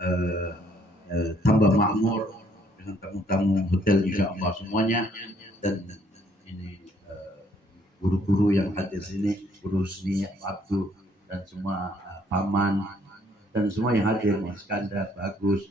uh, tambah makmur dengan tamu-tamu hotel insyaallah semuanya, dan ini guru-guru yang hadir sini, guru Sni, Abdul dan semua paman dan semua yang hadir, Mas Kandar, Bagus,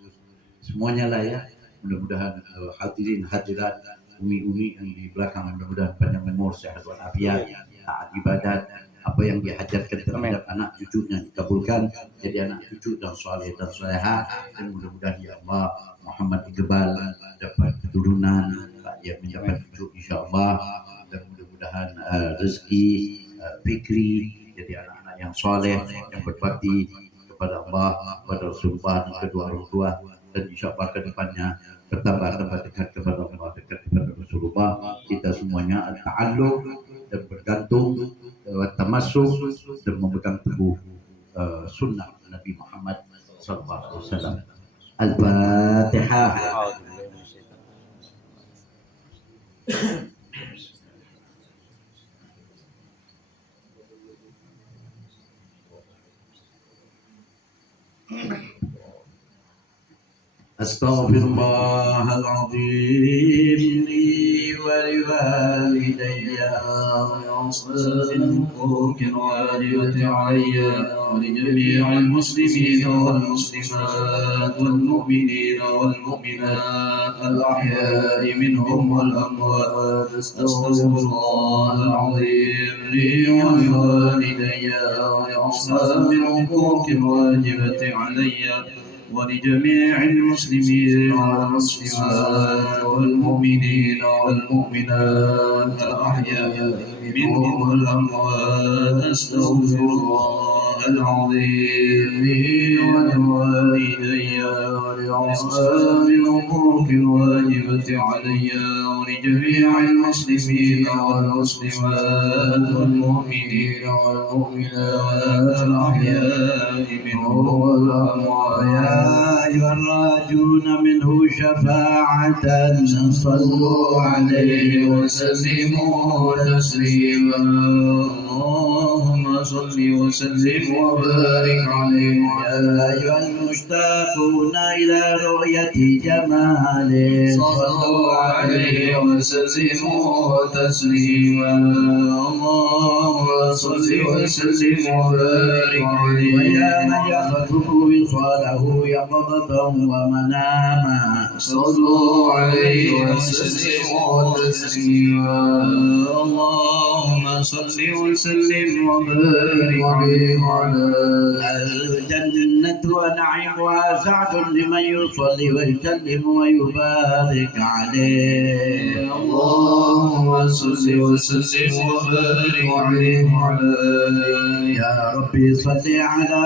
semuanya lah ya. Mudah-mudahan hadirin hadirat umi-umi yang di belakang mudah-mudahan panjang umur, sehat walafiat, taat ibadat, apa yang dihajarkan terhadap anak cucunya dikabulkan jadi anak cucu dan saleh dan salehah, dan mudah-mudahan ya Allah Muhammad Iqbal dapat keturunan ya mendapat cucu insyaallah, dan mudah-mudahan rezeki Fikri jadi anak-anak yang saleh yang berbakti kepada Allah, kepada Rasulullah dan kedua orang tua, dan insyaallah ke depannya bertambah dekat kepada Allah, dekat kepada Rasulullah. Kita semuanya ta'alluq dan bergantung, tamasuk dan memegang teguh sunnah Nabi Muhammad SAW. Al-Fatihah. Astaghfirullahaladzim li wa liwalidayya وأصحابك الواجبة علي ولجميع المسلمين والمسلمات والمؤمنين والمؤمنات الأحياء منهم والأموات. أستغفر الله العظيم لي ولوالدي ولأصحاب الحقوق الواجبة علي ولجميع المسلمين والمسلمات والمؤمنين والمؤمنات الأحياء منهم والأموات. أستغفر الله العظيم لي ولوالدي ولأصحاب الحقوق الواجبة علي ولجميع المسلمين والمسلمات والمؤمنين والمؤمنات الأحياء منهم والأموات. يا أيها الراجون منه شفاعة صلوا عليه وسلموا تسليما. اللهم صل وسلم وبارك عليه. يا أيها المشتاقون إلى رؤية جماله صلوا عليه وسلموا تسليما. اللهم صل وسلم وبارك عليه. ويا من يخطب وصاله يقظة ومناما صلوا عليه وسلموا تسليما. اللهم صل وسلم وبارك عليه. وعلى الجنة ونعيمها سعد لمن يصلي ويسلم ويبارك عليه. اللهم صل وسلم وبارك عليه. وعلى يا ربي صل على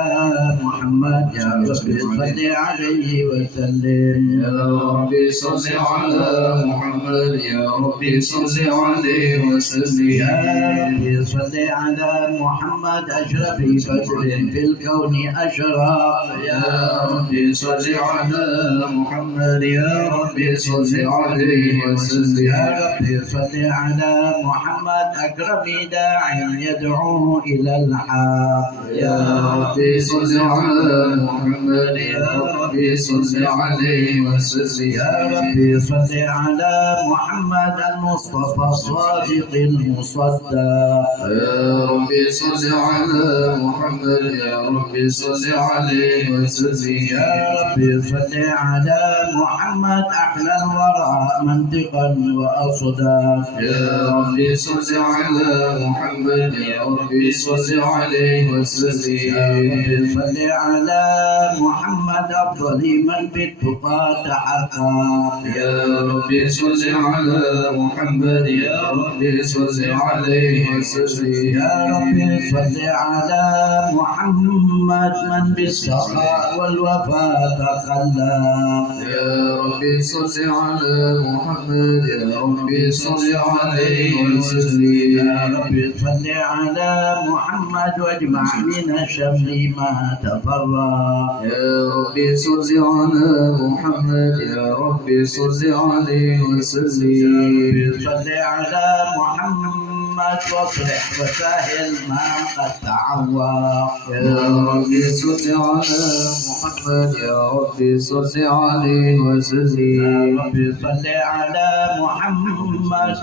محمد، يا ربي صل عليه وسلم. يا ربي صل على محمد، يا ربي صل عليه وسلم. يا ربي صل على محمد أشرف بدر في الكون أشرف. يا ربي صل على محمد، يا ربي صل عليه وسلم. يا ربي صل على محمد أكرم داع يدعو إلى الحق. يا ربي صل على محمد، يا ربي صل عليه وسلم. يا ربي صل على محمد المصطفى الصادق المصدق. يا ربي صل على محمد، يا ربي صل عليه وسلم. يا ربي صل على محمد أحلى الورى منطقا وأصداق. يا ربي صل على محمد، يا ربي صل عليه وسلم. يا ربي صل على محمد أفضل من بالتقى تحقق. يا ربي صل على محمد، يا ربي صل عليه وسلم. يا ربي صل على محمد من بالسخاء والوفاء تخلق. يا ربي صل على محمد، يا ربي صل عليه وسلم. يا ربي صل على محمد واجمع من الشمل ما تفرق. يا ربي صل على محمد، يا ربي صل عليه وسلم. يا ربي صل على محمد محمد واصلح وسهل ما قد تعوق. يا ربي صل على محمد يا ربي صل عليه وسلم. يا ربي صل على محمد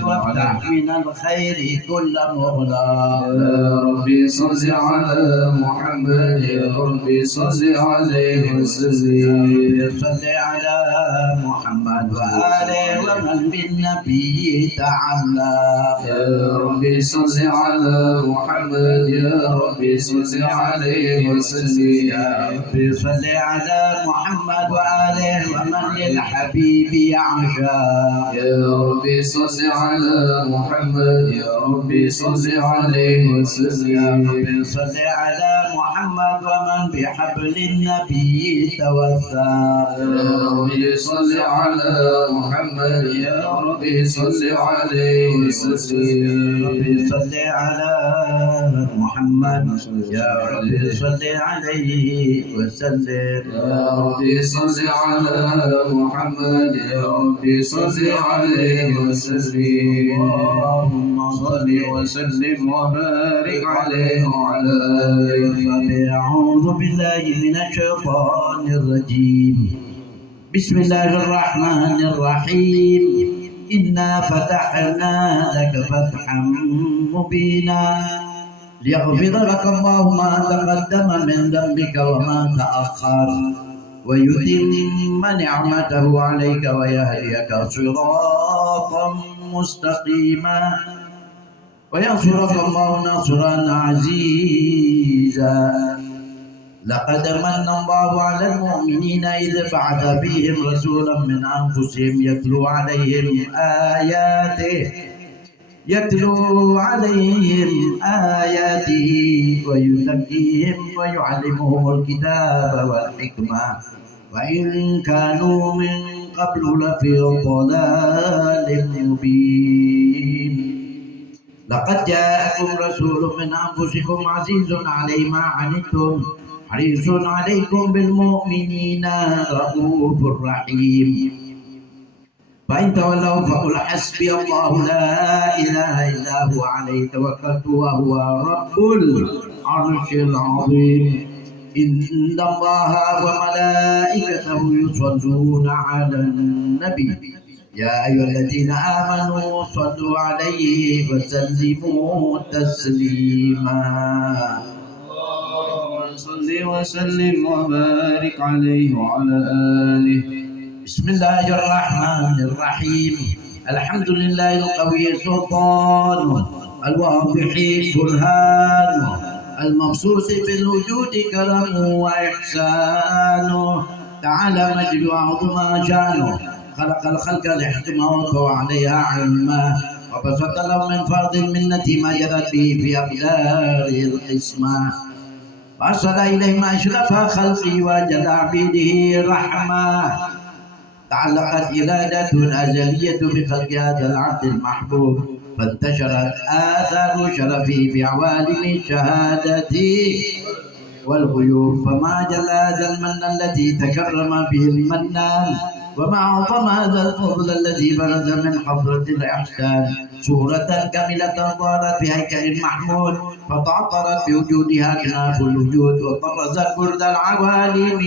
وافتح من الخير كل مغلق. يا ربي صل على محمد يا ربي صل عليه وسلم. صل على محمد وآله ومن بالنبي تعلق. يا ربي صل على محمد يا ربي صل عليه وسلم. يا ربي صل على محمد وآله ومن للحبيب يعشق. يا ربي صل على محمد يا ربي صل عليه وسلم. يا ربي صل على محمد ومن بحبل النبي توثق. يا ربي صل على محمد يا ربي صل عليه وسلم. يا ربي صل على محمد يا ربي صل عليه وسلم. يا ربي صل على محمد يا ربي صل عليه وسلم. اللهم صل وسلم وبارك عليه وعلى آله. أعوذ بالله من الشيطان الرجيم. بسم الله الرحمن الرحيم. إنا فتحنا لك فتحا مبينا ليغفر لك الله ما تقدم من ذنبك وما تأخر ويتم نعمته عليك ويهديك صراطا مستقيما وينصرك الله نصرا عزيزا. لقد من الله على المؤمنين إذ بعث فيهم رسولا من أنفسهم يتلو عليهم آياته ويزكيهم ويعلمهم الكتاب والحكمة وإن كانوا من قبل لفي ضلال مبين. لقد جاءكم رسول من أنفسكم عزيز عليه ما عنتم حريص عليكم بالمؤمنين رؤوف رحيم. فإن تولوا فقل حسبي الله لا إله إلا هو عليه توكلت وهو رب العرش العظيم. إن الله وملائكته يصلون على النبي يا أيها الذين آمنوا صلوا عليه وسلموا تسليما. اللهم صل وسلم وبارك عليه وعلى آله. بسم الله الرحمن الرحيم. الحمد لله القوي سلطانه الواضح برهانه المبسوط بالوجود كرمه وإحسانه تعالى مجد وعظم شانه. خلق الخلق لحكمه وطوى عليها علما وبسط لهم من فرض المنة ما جرت به في أقدار القسمة وأرسل إليهم أشرف خلقه وجل عبيده رحمة. تعلقت إرادة أزلية بخلق هذا العبد المحبوب فانتشرت آثار شرفه في عوالم الشهادة والغيوب. فما جل هذا المن الذي تكرم به المنان وما أعظم هذا الفضل الذي برز من حضرة الإحسان. صورة كاملة ظهرت بهيكل محمود فتعطرت بوجودها كناف الوجود وطرزت برد العوالم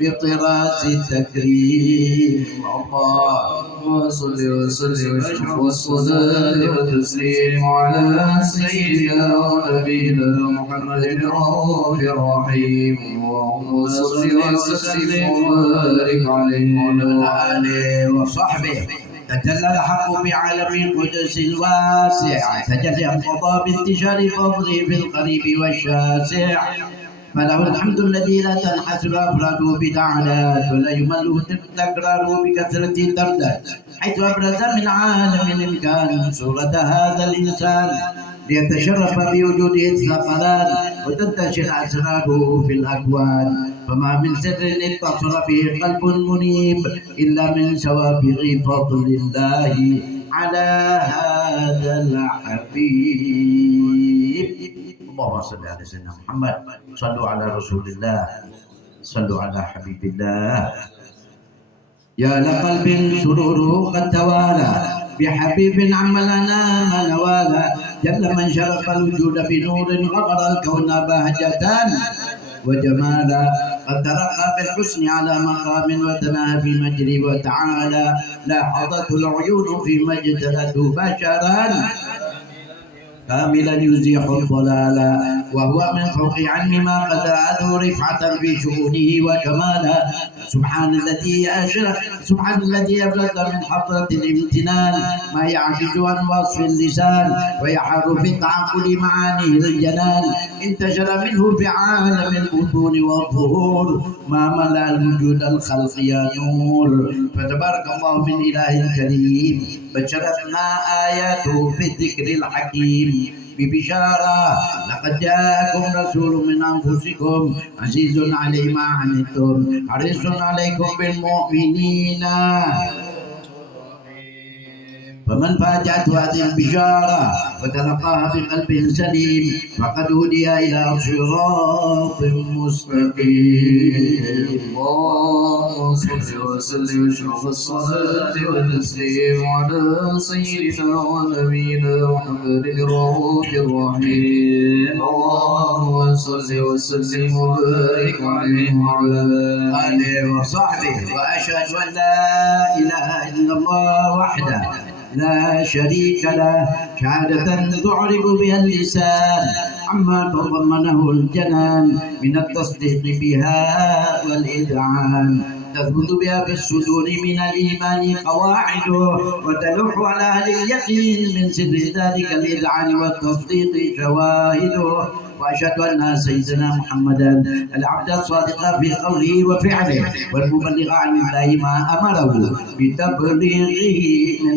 بطراز التكريم. اللهم صل وسلم والصلاة والتسليم على سيدنا ونبينا محمد الرؤوف الرحيم. اللهم صل وسلم وبارك عليه وعلى آله وصحبه. تجلى الحق بعالم القدس الواسع تجلى القضاء بانتشار فضله في القريب والشاسع. فله الحمد الذي لا تنحسر أفراده بتعداد ولا يمل تكراره بكثرة الترداد حيث أبرز من عالم الإمكان صورة هذا الإنسان ليتشرف بوجوده الثقلان وتنتشر أسراره في الأكوان. فما من سر اتصل به قلب منيب إلا من سوابغ فضل الله على هذا الحبيب. اللهم صل على سيدنا محمد. صلوا على رسول الله. صلوا على حبيب الله. يا لقلب سروره قد توالى بحبيب عم لنا ما نوالا جل من شرف الوجود بنور غمر الكون بهجة وجمالا قد ترقى في الحسن على مقام وتناهى في مجري وتعالى لاحظته العيون فيما اجتلته بشرا كاملا يزيح الضلال وهو من فوق علم ما قد رأته رفعة في شؤونه وكمالا سبحان الذي أبرز من حضرة الامتنان ما يعجز عن وصف اللسان ويحار في التعقل معانيه الجنان انتشر منه في عالم البطون والظهور ما ملأ الوجود الخلق يا نور فتبارك الله من إله كريم بشرتنا آياته في الذكر الحكيم ببشارة لقد جاءكم رسول من أنفسكم عزيز عليه ما عنتم حريص عليكم بالمؤمنين فمن فاجأته هذه البشارة وتلقاها بقلب سليم فقد هدي إلى صراط مستقيم. اللهم صل وسلم واشرف الصلاة والتسليم على سيدنا ونبينا محمد الرؤوف الرحيم. اللهم صل وسلم وبارك عليه وعلى آله وصحبه وأشهد أن لا إله إلا الله وحده لا شريك له شهادة تعرب بها اللسان عما تضمنه الجنان من التصديق بها والإذعان تثبت بها في الصدور من الإيمان قواعده وتلوح على أهل اليقين من سر ذلك الإذعان والتصديق شواهده. وأشهد أن سيدنا محمدا العبد الصادق في قوله وفعله والمبلغ عن الله ما أمره بتبليغه من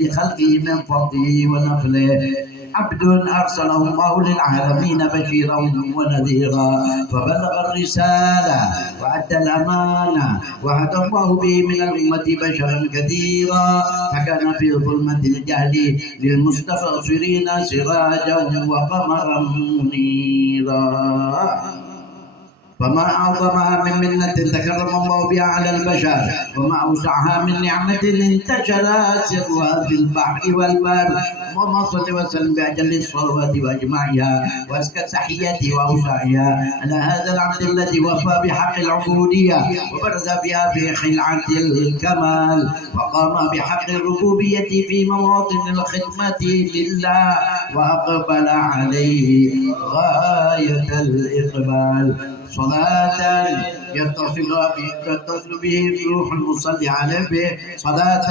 لخلقه من فضله ونفله عبد أرسله الله للعالمين بشيرا ونذيرا فبلغ الرسالة وأدى الأمانة وهدى الله به من الأمة بشرا كثيرا فكان في ظلمة الجهل للمستبصرين سراجا وقمرا منيرا. فما أعظمها من منة تكرم الله بها على البشر وما أوسعها من نعمة انتشر سرها في البحر والبر. اللهم صل وسلم بأجل الصلوات وأجمعها وأزكى تحياتي وأوسعها على هذا العبد الذي وفى بحق العبودية وبرز بها في خلعة الكمال وقام بحق الربوبية في مواطن الخدمة لله وأقبل عليه غاية الإقبال صلاة يتصل به الروح المصلي عليه صلاة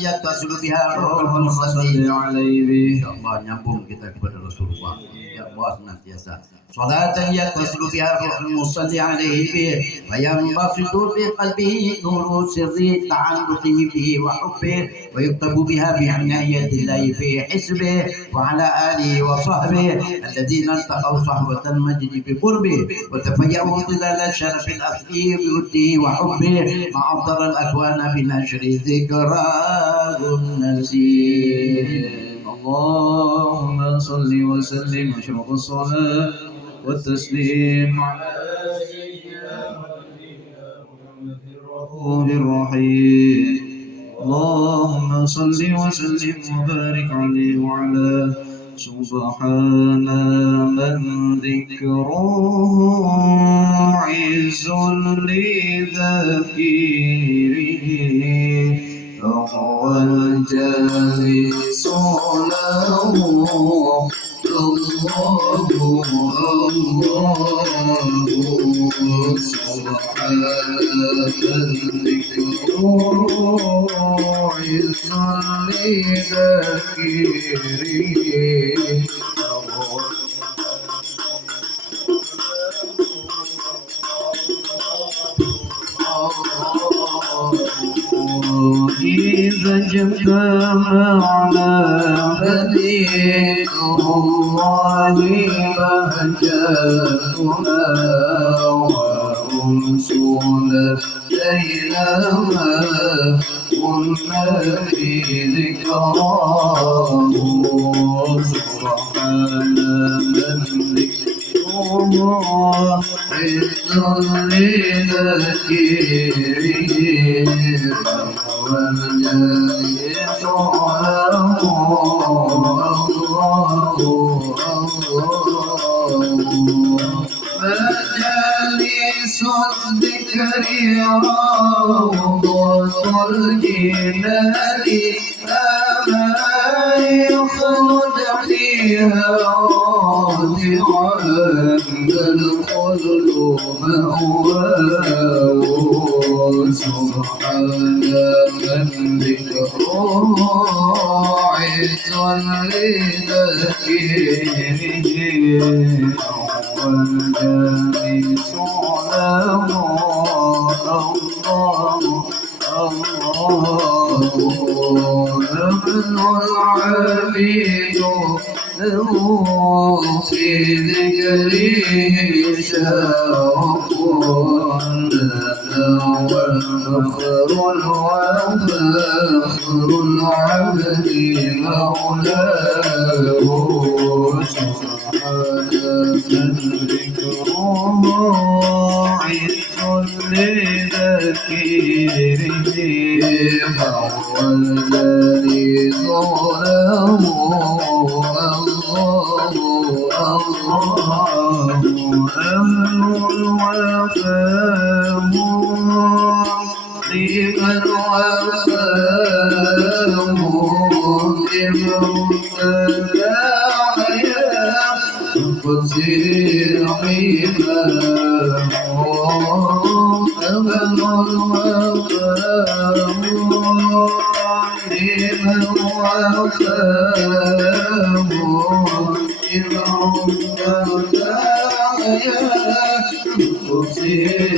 يتصل بها الروح المصلي عليه إن شاء الله nyambung kita kepada Rasulullah ya Allah senantiasa صلاة يتصل بها الروح المصلي عليه فينبسط في قلبه نور سر تعلقه به وحبه ويكتب بها بعناية الله في حسبه وعلى آله وصحبه الذين التقوا صحبة المجد بقربه وتفيأوا ظلال الشرف الأصلي بوده وحبه مع أفضل الأكوان بنشر ذكراه النسيم. اللهم صل وسلم واشرف الصلاة والتسليم على سيدنا محمد الرؤوف الرحيم. اللهم صل وسلم وبارك عليه وعلى سبحان من ذكره عز لذكيره فهو الجالس له الله سبحان ذكره عز لذكيره إذا اجتمعنا فذكر الله بهجتنا وأنسنا بينما كنا في ذكراه سبحان من ذكره مجالس الذكر روضة الجنان فما يخرج فيها راجعا الخلد مأواه سبحان من ذكره عز لذكره والجالس له ابن العبيد له في ذكره شرف والفخر العبد مولاه سبحان ذكره عز لذكره فهو الذي ظلمه الله أهل الوفاء لمن وفاه فسير حماه أمل الوفاء لمن وفاه إن عمت فسير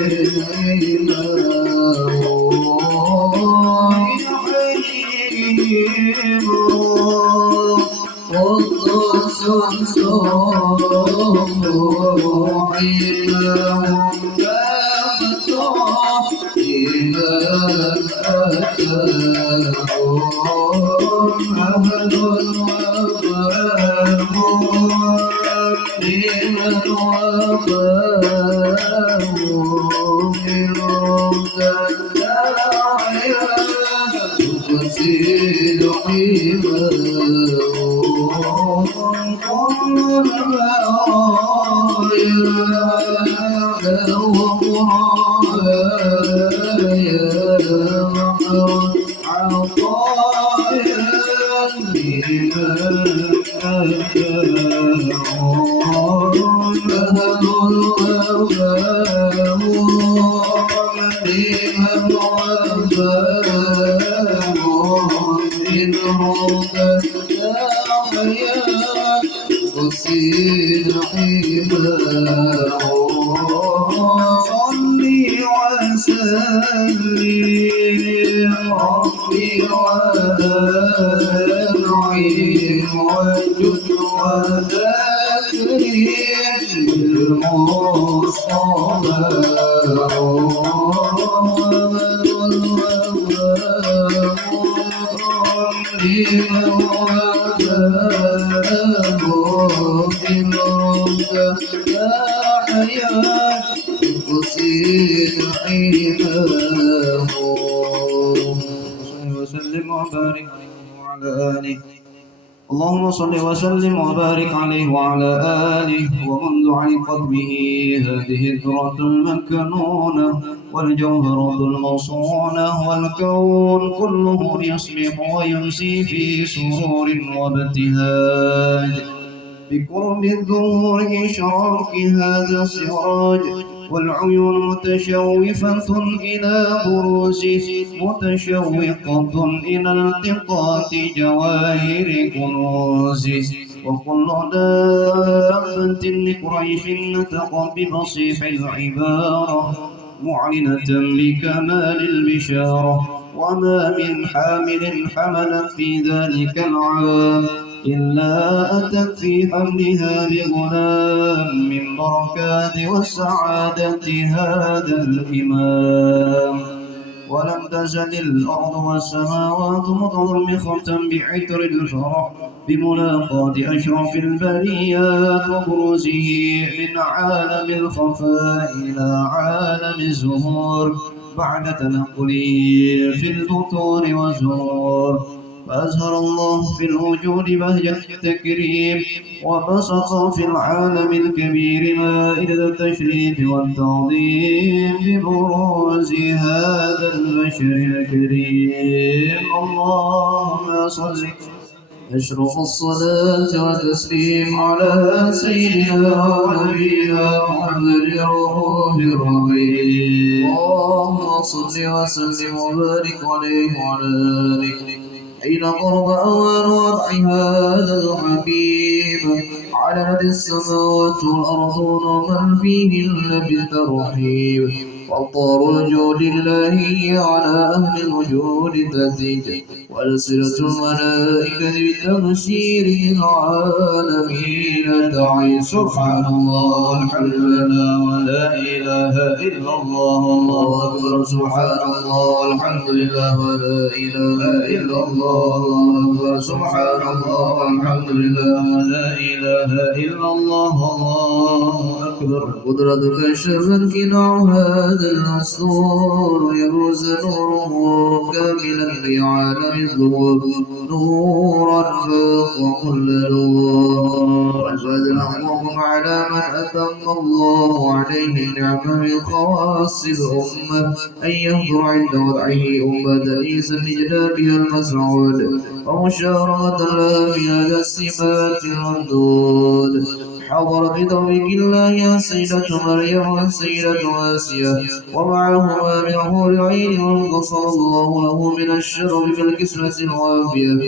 اللهم صل وسلم وبارك عليه وعلى آله ومنذ علقت به هذه الذرة المكنونة والجوهرة المصونة والكون كله يصبح ويمسي في سرور وابتهاج بقرب الظهور إشراق هذا السراج والعيون متشوفة إلى بروزه متشوقة إلى التقاط جواهر كنوزه وكل دابة لقريش نطقت بفصيح العبارة معلنة بكمال البشارة وما من حامل حملت في ذلك العام إلا أتت في حملها بغلام من بركات والسعادة هذا الإمام ولم تزل الأرض والسماوات متضمخة بعطر الفرح بملاقاة أشرف البريات وبروزه من عالم الخفاء إلى عالم الزهور بعد تنقله في البطون والزهور. فأزهر الله في الوجود بهجة التكريم وبسط في العالم الكبير مائدة التشريف والتعظيم ببروز هذا البشر الكريم. اللهم صل أشرف الصلاة والتسليم على سيدنا ونبينا محمد روح الرحيم. اللهم صل وسلم وبارك عليه وعلى آله حين قرب أوان وضع هذا الحبيب على السماوات والأرض ومن فيهن بالترحيب وأطار الجود الله على أهل الوجود تزيد وألسنة الملائكة بالتبشير للعالمين تعي. سبحان الله الحمد لله ولا إله إلا الله الله أكبر. سبحان الله الحمد لله ولا إله إلا الله الله أكبر. سبحان الله الحمد لله ولا إله إلا الله الله أكبر. قدرتك شفت كنع هذا الأسطور يبرز نوره كاملا لعالم الظهور نورا فوق كل نور. وأشهد نحوكم على من أتم الله عليه نعمة من خواص الأمة أن يحضر عند وضعه أمة ليس لجنابها المسعود ومشاركة لها بهذا السمات الممدود. حضر بتوفيق الله السيدة مريم والسيدة آسيا ومعهما من حور العين وانقصر الله له من الشرف بالكسوة الوافية.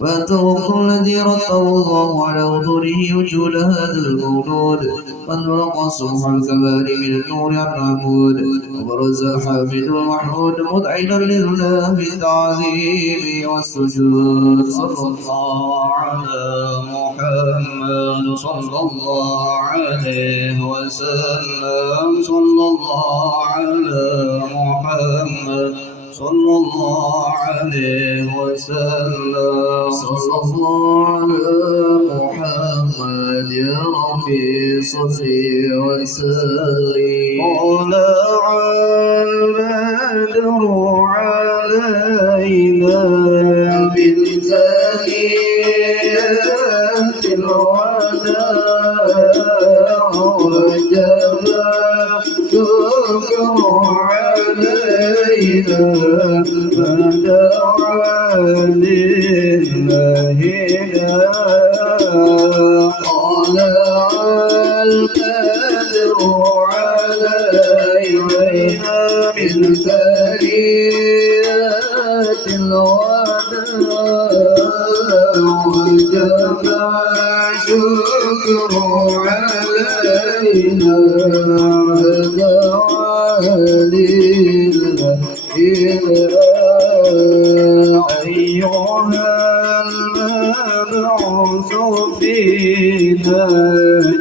فأنت وقت الذي رتب الله على وضوره وجود هذا المولود فانطلق صبح الكمال من النور العمود وبرز الحامد المحمود مدعنا لله بالتعظيم والسجود. صلى الله على محمد صلى الله عليه وسلم. صلى الله على محمد صلى الله عليه وسلم. صلى الله على محمد يا ربي صل وسلم. طلع البدر علينا بالثنيات الوداع وجب الشكر علينا فدعا لله طلع البدر علينا من ثنيات الوداع وجب الشكر علينا فدعا لله أيها المبعوث فينا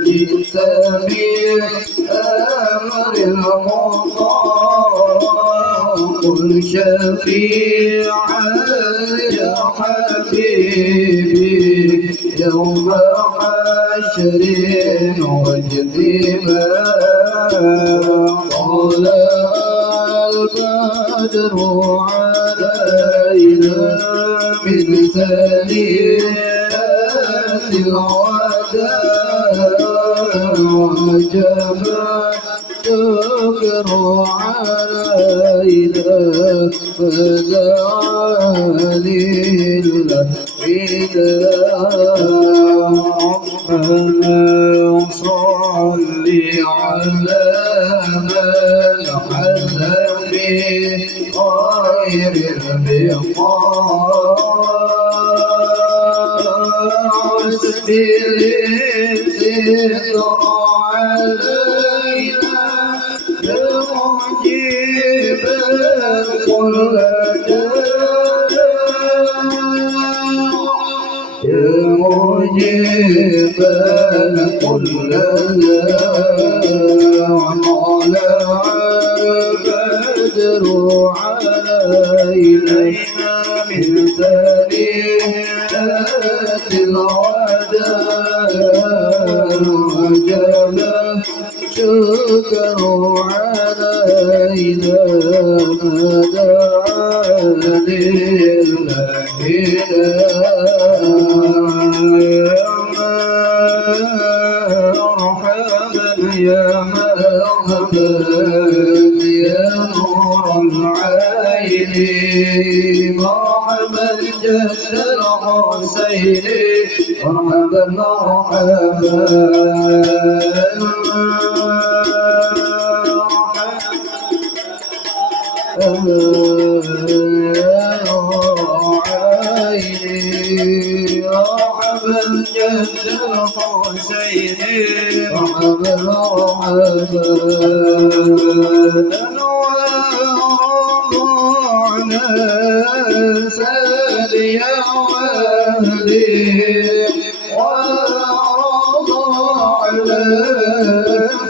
جئت بأمر المطاع قل شفيعا يا حبيبي يوم حشر وجديما. البدر علينا من ثنيات الوداع وجب الشكر علينا فدعا لله ربنا صل على من حل بخير البقاع الستر علينا لمجيب كل يا مجيب كل طلع البدر علينا إلينا من ثنيات الوداع وجبا شكر علينا ما دعا لله يا مرحبا يا نور العين مرحبا جد الحسين مرحبا مرحبا جد الحسين مرحبا على سال يا والي وعرض على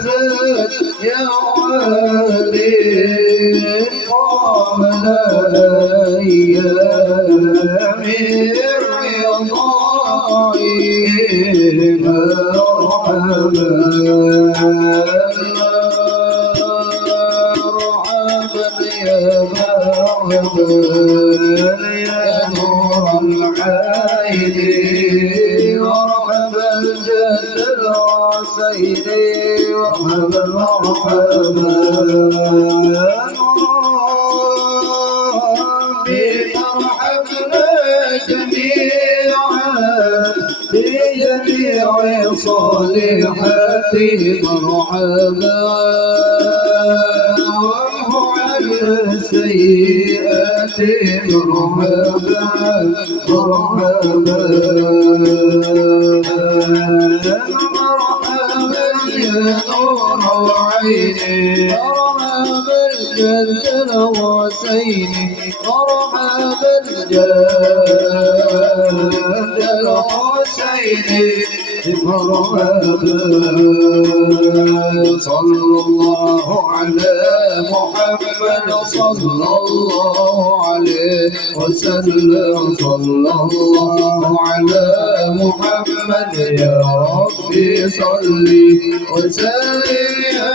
سال يا والي قبل أيام الرضاعي يا نور العين مرحبا جد الحسين مرحبا مرحبا جميعا بجميع صالحات مرحبا السيئات مرحبا مرحبا مرحبا يا نور عيني مرحبا جد الحسين مرحبا جد الحسين مرحبا صلى الله على محمد صلى الله عليه وسلم صلى الله على محمد يا ربي صلي وسلم يا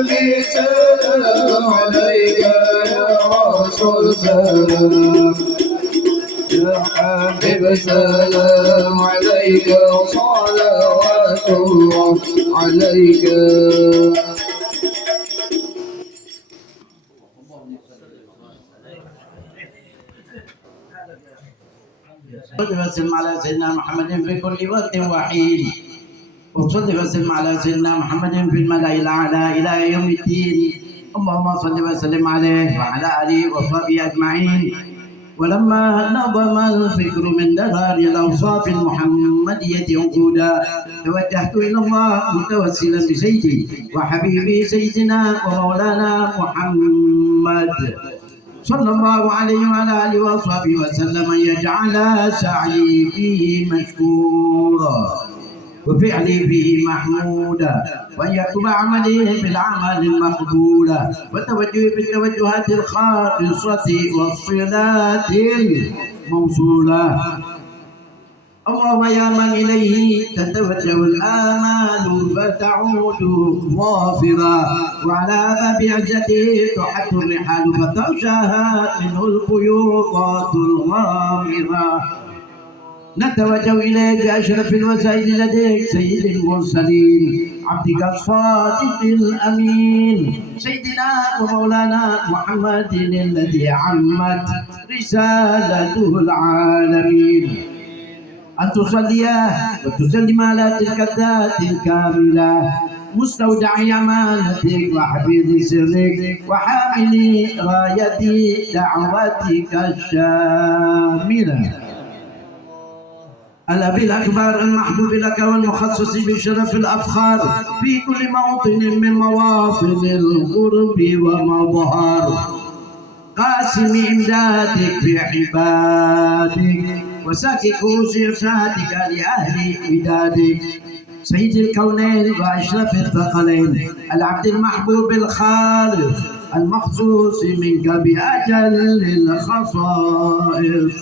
نبي سلام عليك يا رسول سلام يا حبيب سلام عليك وصلوات الله عليك صل وسلم على سيدنا محمد في كل وقت وحين وصل وسلم على سيدنا محمد في الملأ الأعلى إلى يوم الدين اللهم صل وسلم عليه وعلى آله وصحبه أجمعين ولما نظم الفكر من دلال الأوصاف المحمدية عقودا توجهت إلى الله متوسلا بسيدي وحبيبي سيدنا ومولانا محمد صلى الله عليه وعلى آله وصحبه وسلم أن يجعل سعي فيه مشكورا وفعلي فيه محمودا وأن يكتب عملي بالعمل المقبولا وتوجهي بالتوجهات الخالصة والصلات الموصولة اللهم يا من إليه تتوجه الآمال فتعود ظافرا وعلى باب عزته تحت الرحال فتغشاها منه الخيوطات الغامرة نتوجه إليك بأشرف الوسائل لديك سيد المرسلين عبدك الصادق الأمين سيدنا ومولانا محمد الذي عمت رسالته العالمين أن تصلي وتسلم على تلك الذات الكاملة مستودع أمانتك وحفيظ سرك وحامل راية دعوتك الشاملة الأبي الأكبر المحبوب لك والمخصص بشرف الأفخار في كل موطن من مواطن القرب ومظهر قاسم إمدادك في عبادك وساكي كوز إرشادك لأهل ودادك سيد الكونين وأشرف الثقلين العبد المحبوب الخالص المخصوص منك بأجل الخصائص.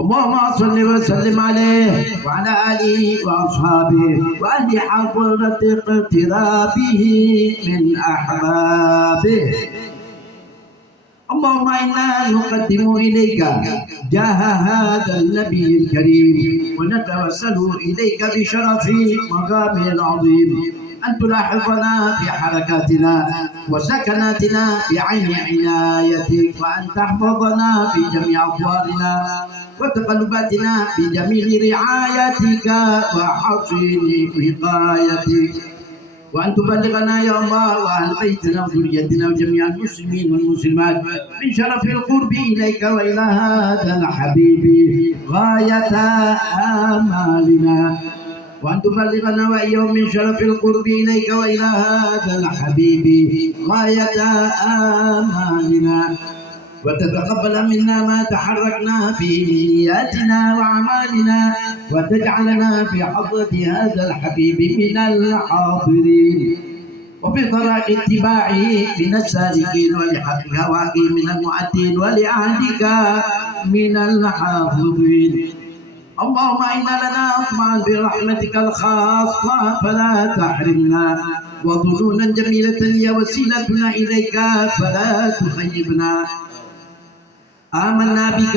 اللهم صل وسلم عليه وعلى آله وأصحابه وأهل حضرة اقترابه من أحبابه. اللهم إنا نقدم إليك جاه هذا النبي الكريم ونتوسل إليك بشرف مقامه العظيم أن تلاحظنا في حركاتنا وسكناتنا بعين عنايتك، وأن تحفظنا في جميع أطوارنا وتقلباتنا بجميل رعايتك وحصين وقايتك، وأن تبلغنا يا الله وأهل بيتنا وذريتنا وجميع المسلمين والمسلمات من شرف القرب إليك وإلى هذا الحبيب غاية آمالنا، وأن تبلغنا وإياهم من شرف القرب إليك وإلى هذا الحبيب غاية آمالنا، وتتقبل منا ما تحركنا في نياتنا وأعمالنا، وتجعلنا في حضرة هذا الحبيب من الحاضرين وفي طريق اتباعه من السالكين، ولحق هواك من المؤدين، ولعهدك من الحافظين. اللهم إنا لنا أطمعا برحمتك الخاصة فلا تحرمنا، وظنونا جميلة هي وسيلتنا إليك فلا تخيبنا. آمنا بك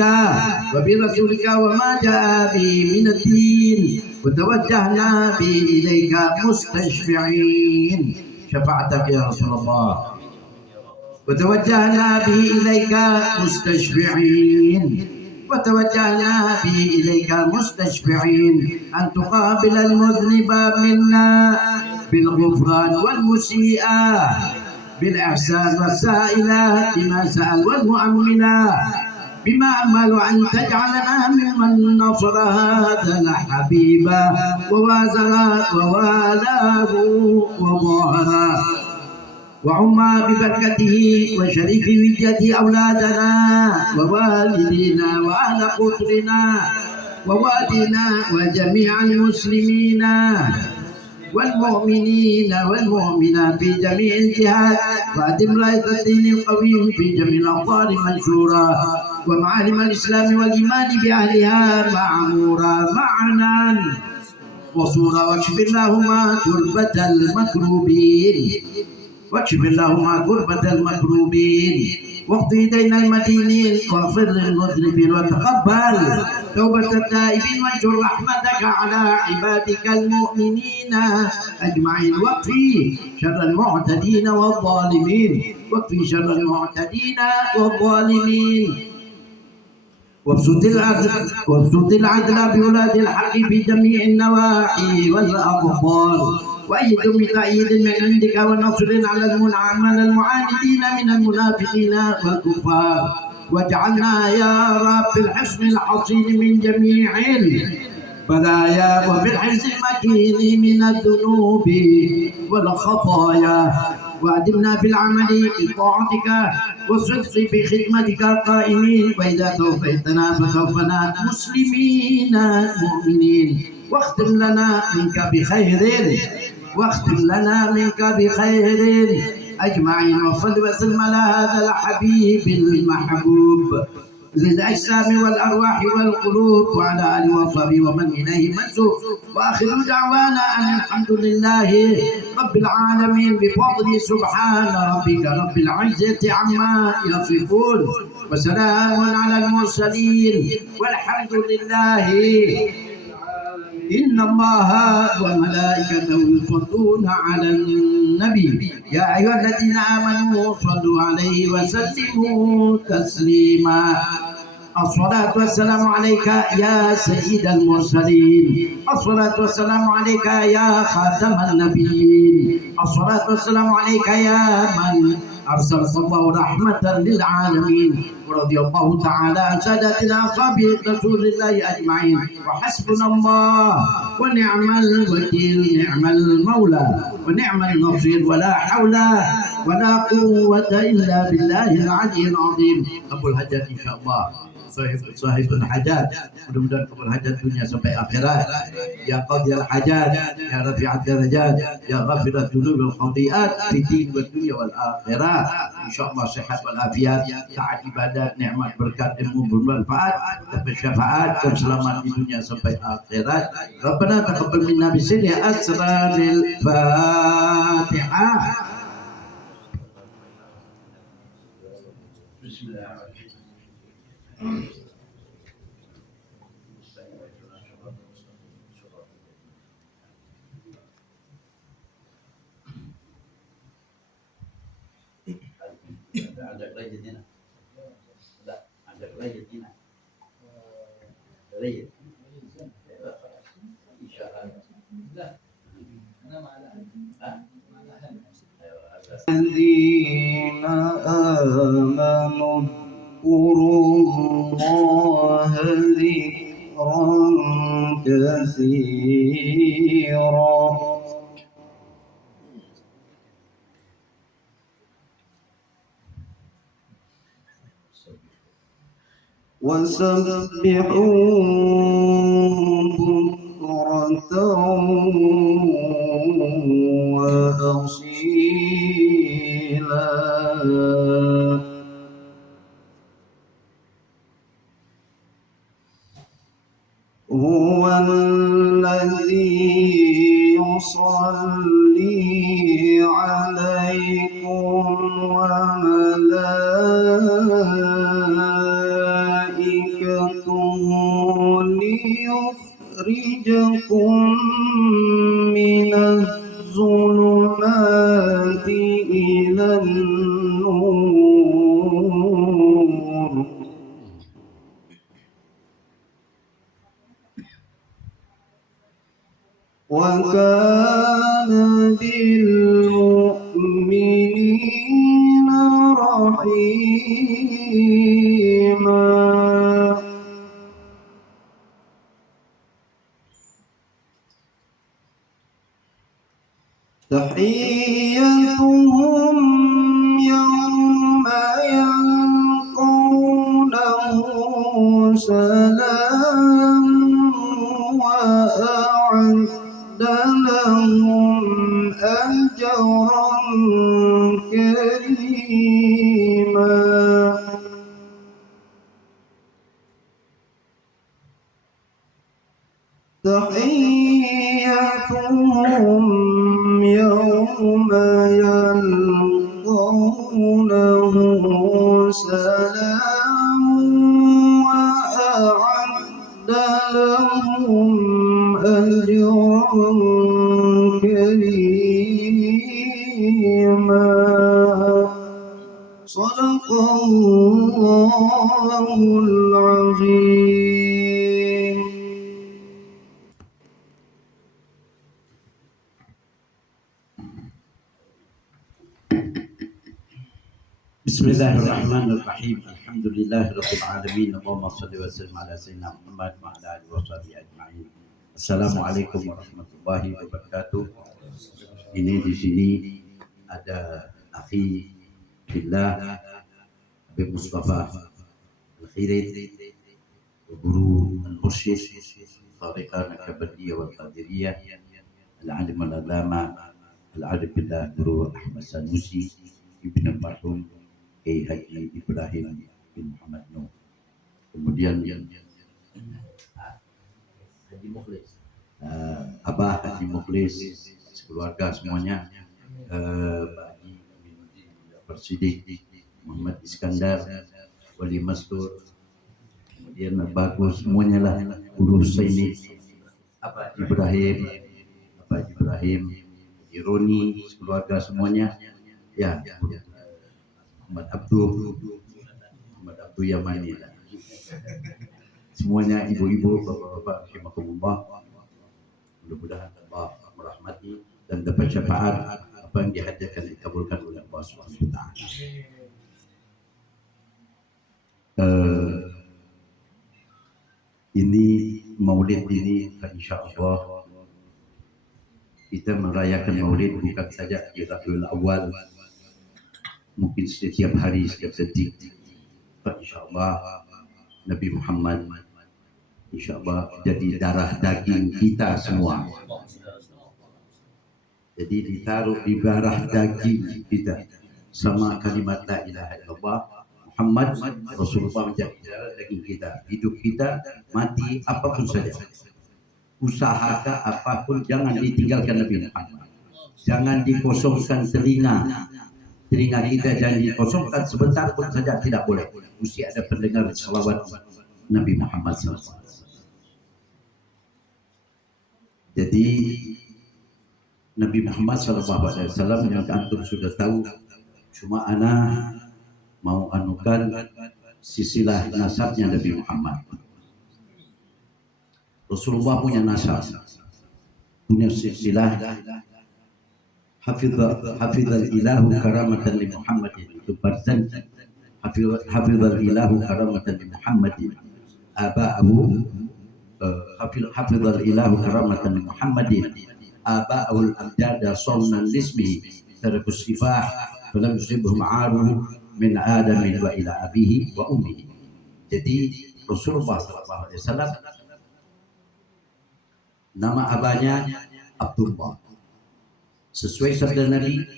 وبرسولك وما جاء به من الدين، وتوجهنا به إليك مستشفعين شفاعتك يا رسول الله، وتوجهنا به إليك مستشفعين، وتوجهنا به إليك مستشفعين أن تقابل المذنب منا بالغفران، والمسيء بالإحسان، والسائل بما سأل، والمؤمن بما أمل، أن تجعلنا ممن نصر هذا الحبيب ووازاه وظاهره، وعما ببركته وشريف وجهة أولادنا ووالدينا وأهل قطرنا ووالدنا وجميع المسلمين والمؤمنين والمؤمنات في جميع الجهات، وأدم راية الدين القويم في جميع الأوطان منشورا، ومعالم الإسلام والإيمان بأهلها معمورا معنا وصورا، واكشف اللهم كربة المكروبين، واكشف اللهم كربة المكروبين، واقضي دين المدينين، واغفر للمذنبين، وتقبل توبة التائبين، وانشر رحمتك على عبادك المؤمنين أجمعين، واكفي شر المعتدين والظالمين، واكفي شر المعتدين والظالمين، وابسط العدل بولاد الحق في جميع النواحي والأقطار، وأيد بتأييد من عندك ونصر على المعاندين من المنافقين والكفار، واجعلنا يا رب الحصن الحصين من جميع البلايا، وبالحرز المكين من الذنوب والخطايا، وأدمنا في العمل بطاعتك والصدق في خدمتك قائمين، وإذا توفيتنا فتوفنا مسلمين مؤمنين، واختم لنا منك بخير، واختم لنا منك بخير أجمعين، وصل وسلم على هذا الحبيب المحبوب ذي الأجسام والأرواح والقلوب، وعلى آله وصحبه ومن إليه منسوب، وآخر دعوانا أن الحمد لله رب العالمين بفضل سبحان ربك رب العزة عما يصفون، وسلام على المرسلين والحمد لله. إن الله وملائكته يصلون على النبي يا أيها الذين آمنوا صلوا عليه وسلموا تسليما. الصلاة والسلام عليك يا سيد المرسلين، الصلاة والسلام عليك يا خاتم النبيين، الصلاة والسلام عليك يا من أرسلت الله رحمة للعالمين، ورضي الله تعالى عن سادتنا أصحاب رسول الله أجمعين، وحسبنا الله ونعم الوكيل، نعم المولى ونعم النصير، ولا حول ولا قوة إلا بالله العلي العظيم. أبو الحجاج إن شاء الله sahibul hajat, mudah-mudahan kabul hajat dunia sampai akhirat. Ya qadiyal hajat, ya rafi'at darajat, ya ghafirat dzunub wal khati'at fid din wad dunya wal akhirah. Insyaallah sehat wal afiat, taat ibadat, nikmat berkat ilmu bermanfaat, dapat syafaat dan selamat di dunia sampai akhirat. Rabbana taqabbal minna bisirri asraril Fatihah. Ada lagi ni nak. Ada lagi ni nak. Lagi. InsyaAllah. الذين آمنوا اذكروا الله ذكرا كثيرا وسبحوه بكرة وأصيلا هو الذي يصلي عليكم وملائكته ليخرجكم من الظلمات إلى النور وكان بالمؤمنين رحيما تحيتهم يوم يلقونه سلام وأعد لهم أجرا كريما تحيتهم يوم يلقونه سلام وأعد لهم أجرا كريما صدق الله العظيم. Bismillahirrahmanirrahim. Alhamdulillahirabbil alamin. Allahumma shalli wa sallim ala sayyidina Muhammad wa ala alihi washabihi ajma'in. Assalamualaikum warahmatullahi wabarakatuh. Ini di sini ada akhi billah Habib Mustafa Al-Khirit, guru al-mursyid tariqah Nakabadiyah wal Qadiriyah, al-alim al-alama al-arif billah Guru Ahmad Sanusi Ibn al-Marhum Kiai Haji Ibrahim bin Muhammad Nuh. Kemudian Haji Mukhlis, Abah Haji Mukhlis, sekeluarga semuanya, Pak Haji Aminuddin Ja'far Siddiq, Muhammad Iskandar, Wali Mastur, kemudian bagus semuanya lah, Guru Saini, Abah Ibrahim, Ironi, sekeluarga semuanya, ya, Muhammad Abdul Yamani, semuanya ibu-ibu, bapak-bapak, rahimakumullah. Mudah-mudahan Allah merahmati dan dapat syafaat apa yang dihadirkan dikabulkan oleh Allah Subhanahu wa taala. Ini Maulid ini insyaallah kita merayakan Maulid bukan saja di Rabiul Awal, mungkin setiap hari, setiap detik. InsyaAllah Nabi Muhammad insya-Allah jadi darah daging kita semua. Jadi ditaruh di darah daging kita sama kalimat la ilaha illallah Muhammad Rasulullah menjadi darah daging kita. Hidup kita, mati, apapun saja. Usahakan apapun jangan ditinggalkan Nabi Muhammad. Jangan dikosongkan telinga kita, jangan dikosongkan sebentar pun saja, tidak boleh. Mesti ada pendengar salawat Nabi Muhammad SAW. Jadi Nabi Muhammad SAW yang antum sudah tahu, cuma ana mau anukan sisilah nasabnya Nabi Muhammad. Rasulullah punya nasab, punya silsilah. Hafizal ilahu karamatan li Muhammadin, itu barzan. Hafizal ilahu karamatan li Muhammadin aba'ahu, hafizal ilahu karamatan li Muhammadin aba'ahu al-amjada sawnan lismihi tarakus sifah falam yusibhum aruhu min adamin wa ila abihi wa ummihi. Jadi Rasulullah SAW nama abahnya Abdullah, sesuai sabda Nabi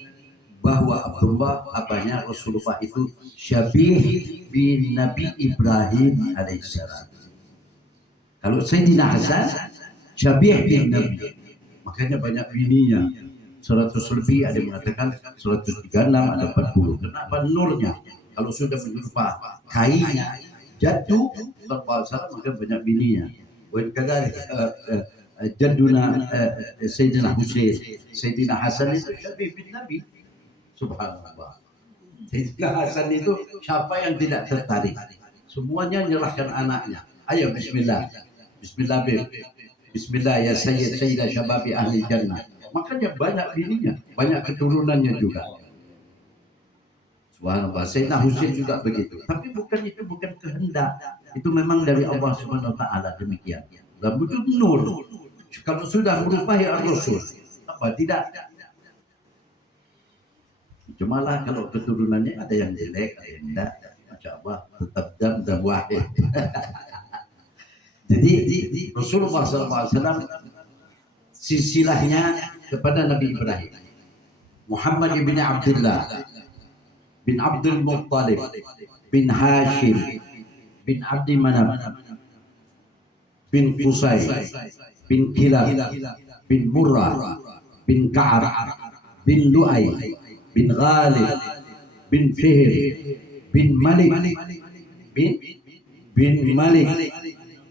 bahwa Abdullah abahnya Rasulullah itu syabih bin Nabi Ibrahim alaihissalam. Kalau Sayyidina Hasan syabih bin Nabi, makanya banyak bininya, 100 lebih, ada yang mengatakan 136, ada 40. Kenapa? Nurnya. Kalau sudah menyerupa kainnya jatuh sallallahu alaihi wasallam, maka banyak bininya. Wa kadalik jadduna Sayyidina Husain, Sayyidina Hasan itu syabih bin Nabi. Subhanallah. Sayyidina Hasan itu siapa yang tidak tertarik? Semuanya nyerahkan anaknya. Ayo bismillah. Bismillah bib. Bismillah ya Sayyid Sayyidah Syababi Ahli Jannah. Makanya banyak bininya, banyak keturunannya juga. Subhanallah. Sayyidina Husain juga begitu. Tapi itu bukan kehendak. Itu memang dari Allah Subhanahu wa taala, demikian. Dan itu nur. Kalau sudah merupai Rasul, apa tidak? Cuma lah kalau keturunannya ada yang jelek, ada yang tidak, masya Allah, tetap dam dan wahid. Jadi Rasulullah SAW silsilahnya kepada Nabi Ibrahim, Muhammad bin Abdullah bin Abdul Muttalib bin Hashim bin Abdi Manaf bin Qusay bin Kilab bin Murrah bin Ka'ab bin Lu'ay bin Ghalib bin Fihr bin Malik bin Malik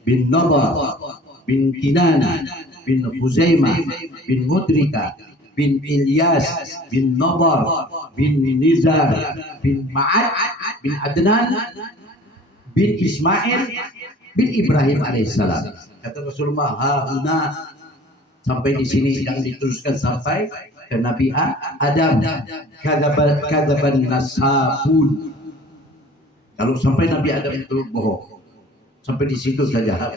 bin Nadar bin Kinana bin Khuzaimah bin Mudrika bin Ilyas bin Nadar bin Nizar bin Ma'ad bin Adnan bin Ismail bin Ibrahim alaihissalam. Kata Rasulullah, hauna, sampai di sini yang diteruskan sampai ke Nabi Adam. Kadaban nasabun. Kalau sampai Nabi Adam itu bohong, sampai di situ saja.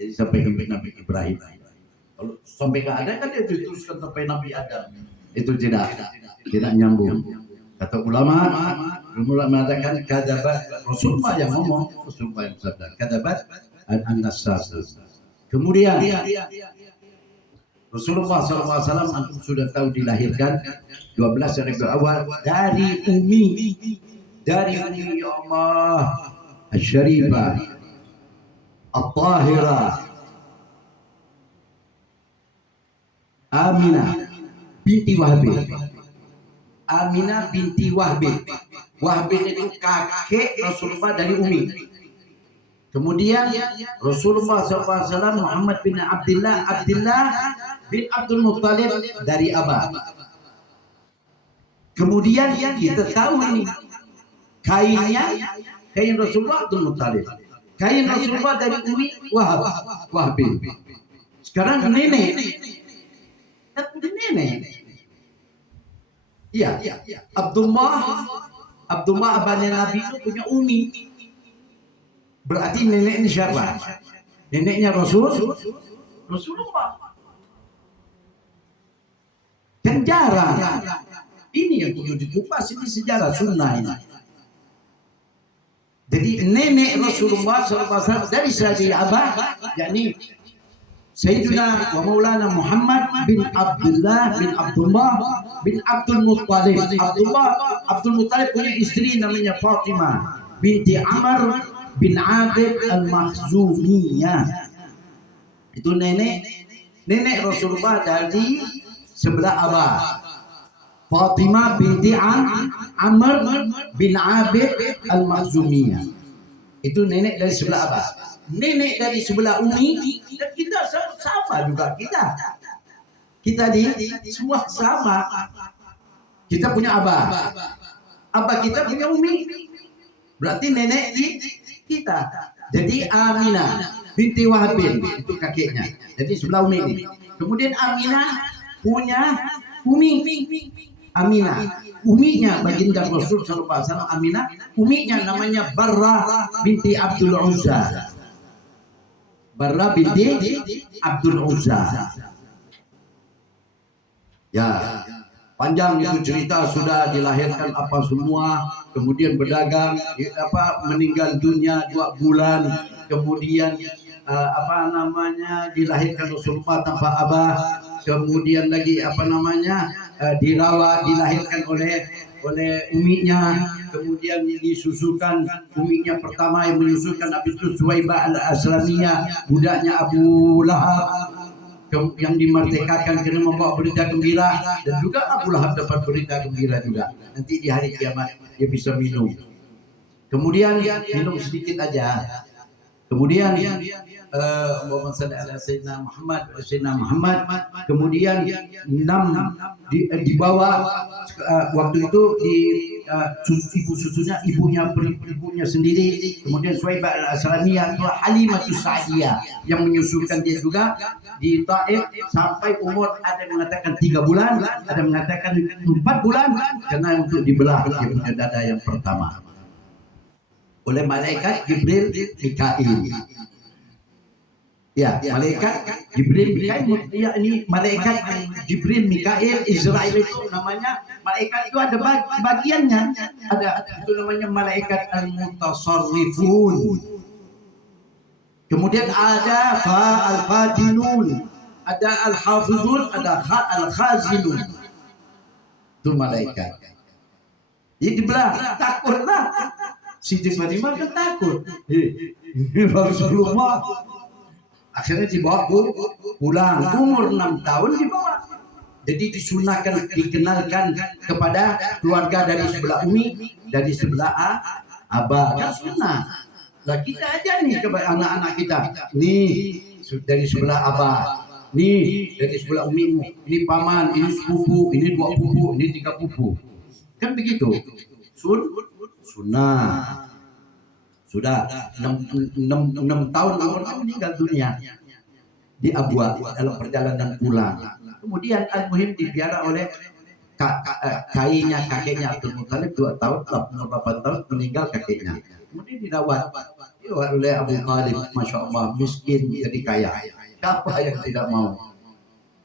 Jadi sampai ke Nabi Ibrahim. Kalau sampai ke Adam kan dia diteruskan sampai Nabi Adam. Itu tidak nyambung. Kata ulama mengatakan kadaban, Rasulullah yang ngomong, Rasulullah yang sabda kadaban an-nasab. Kemudian Rasulullah SAW antum sudah tahu dilahirkan 12 Rabiul Awal dari Umi ya Allah Asy-Syarifah At-Tahirah Aminah binti Wahbi. Aminah binti Wahbi. Wahbi itu kakek Rasulullah dari Umi. Kemudian Rasulullah SAW Muhammad bin Abdullah bin Abdul Muttalib dari Abah. Kemudian kita tahu ini kain Rasulullah Abdul Muttalib, kain Rasulullah dari Umi Wahbi. Sekarang nenek. Iya, Abdullah abahnya Nabi itu punya Umi. Berarti neneknya siapa? Neneknya Rasulullah. Kan jarang. Ini yang perlu dikupas, ini sejarah sunnah ini. Jadi nenek Rasulullah SAW dari Sayyidina Abah, yakni Sayyidina wa Maulana Muhammad bin Abdullah bin Abdullah bin Abdul Muttalib. Abdul Muttalib punya istri namanya Fatimah binti Amr bin Abid al-Makhzumiyah. Itu nenek Rasulullah dari sebelah Abah. Fatimah binti Amr bin Abid al-Makhzumiyah. Itu nenek dari sebelah Abah. Nenek dari sebelah Umi, dan kita sama juga kita. Kita semua sama. Kita punya Abah. Abah kita punya Umi. Berarti nenek kita. Jadi Aminah binti Wahbin itu kakeknya. Jadi sebelah Umi ini. Kemudian Aminah punya Umi. Aminah, uminya baginda Rasul sallallahu alaihi wasallam. Aminah, uminya namanya Barrah binti Abdul Uzza. Barrah binti Abdul Uzza. Ya, panjang itu cerita, sudah dilahirkan apa semua, kemudian berdagang, meninggal dunia 2 bulan, kemudian dilahirkan Rasulullah tanpa abah, kemudian lagi dirawat, dilahirkan oleh uminya, kemudian disusukan uminya pertama yang menyusukan, habis itu Suwaibah al-Aslamiyah, budaknya Abu Lahab yang dimerdekakan karena membawa berita gembira, dan juga Abu Lahab dapat berita gembira juga, nanti di hari kiamat dia bisa minum. Kemudian minum sedikit aja. Kemudian Allahumma shalli ala Sayyidina Muhammad. Kemudian 6 dibawa waktu itu ibu susunya ibunya sendiri. Kemudian Suwaibah al-Aslamiyah, Halimatus Sa'diyah yang menyusukan dia juga di Taif sampai umur, ada yang mengatakan 3 bulan, ada yang mengatakan 4 bulan, karena untuk dibelah dia punya dada yang pertama oleh malaikat Jibril Mikail. Ya, malaikat Jibril Mikail, ya, ini malaikat Jibril Mikail Israel itu namanya. Malaikat itu ada bagiannya, ada itu namanya malaikat al-mutasarrifun. Kemudian ada al-fadinun, ada al-hafizun, ada al-khazinun. Itu malaikat. Jadi dibelah, takutlah. Siti Fatimah kan takut. Rasulullah akhirnya dibawa pulang, umur 6 tahun dibawa. Jadi disunahkan, dikenalkan kepada keluarga dari sebelah Umi, dari sebelah Abah. Kan sunnah. Lah kita aja nih kepada anak-anak kita. Nih dari sebelah Abah, nih dari sebelah Umimu, ini paman, ini sepupu, ini 2 pupu, ini 3 pupu. Kan begitu. Sunnah. Sudah 6 tahun umurnya meninggal dunia di Abwa dalam perjalanan pulang. Kemudian Al-Muhim dipiara oleh kakeknya Abdul Muttalib 2 tahun, 8 tahun meninggal kakeknya. Kemudian dirawat oleh Abu Talib, masya Allah, miskin jadi kaya. Siapa yang tidak mau?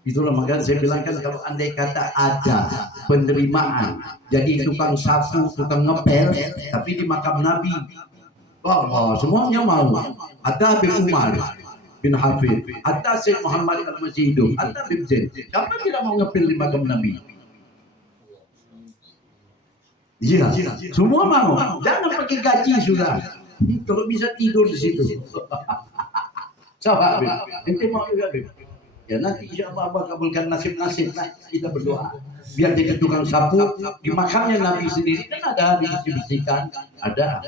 Itulah makanya saya bilang kan, kalau andai kata ada penerimaan jadi tukang sapu, tukang ngepel, tapi di makam Nabi, Allah semuanya mau. Ada Habib Umar bin Hafid, ada Syekh Muhammad al-Masjidu, ada Habib Zain. Siapa tidak mau ngepel di makam Nabi? Iya, semua mau. Jangan pakai gaji sudah. Kalau bisa tidur di situ. Sahabat, ente mau juga, Habib? Ya nanti insya Allah kabulkan nasib-nasib lah, kita berdoa. Biar jadi tukang sapu di makamnya Nabi sendiri kan ada dibersih-bersihkan, ada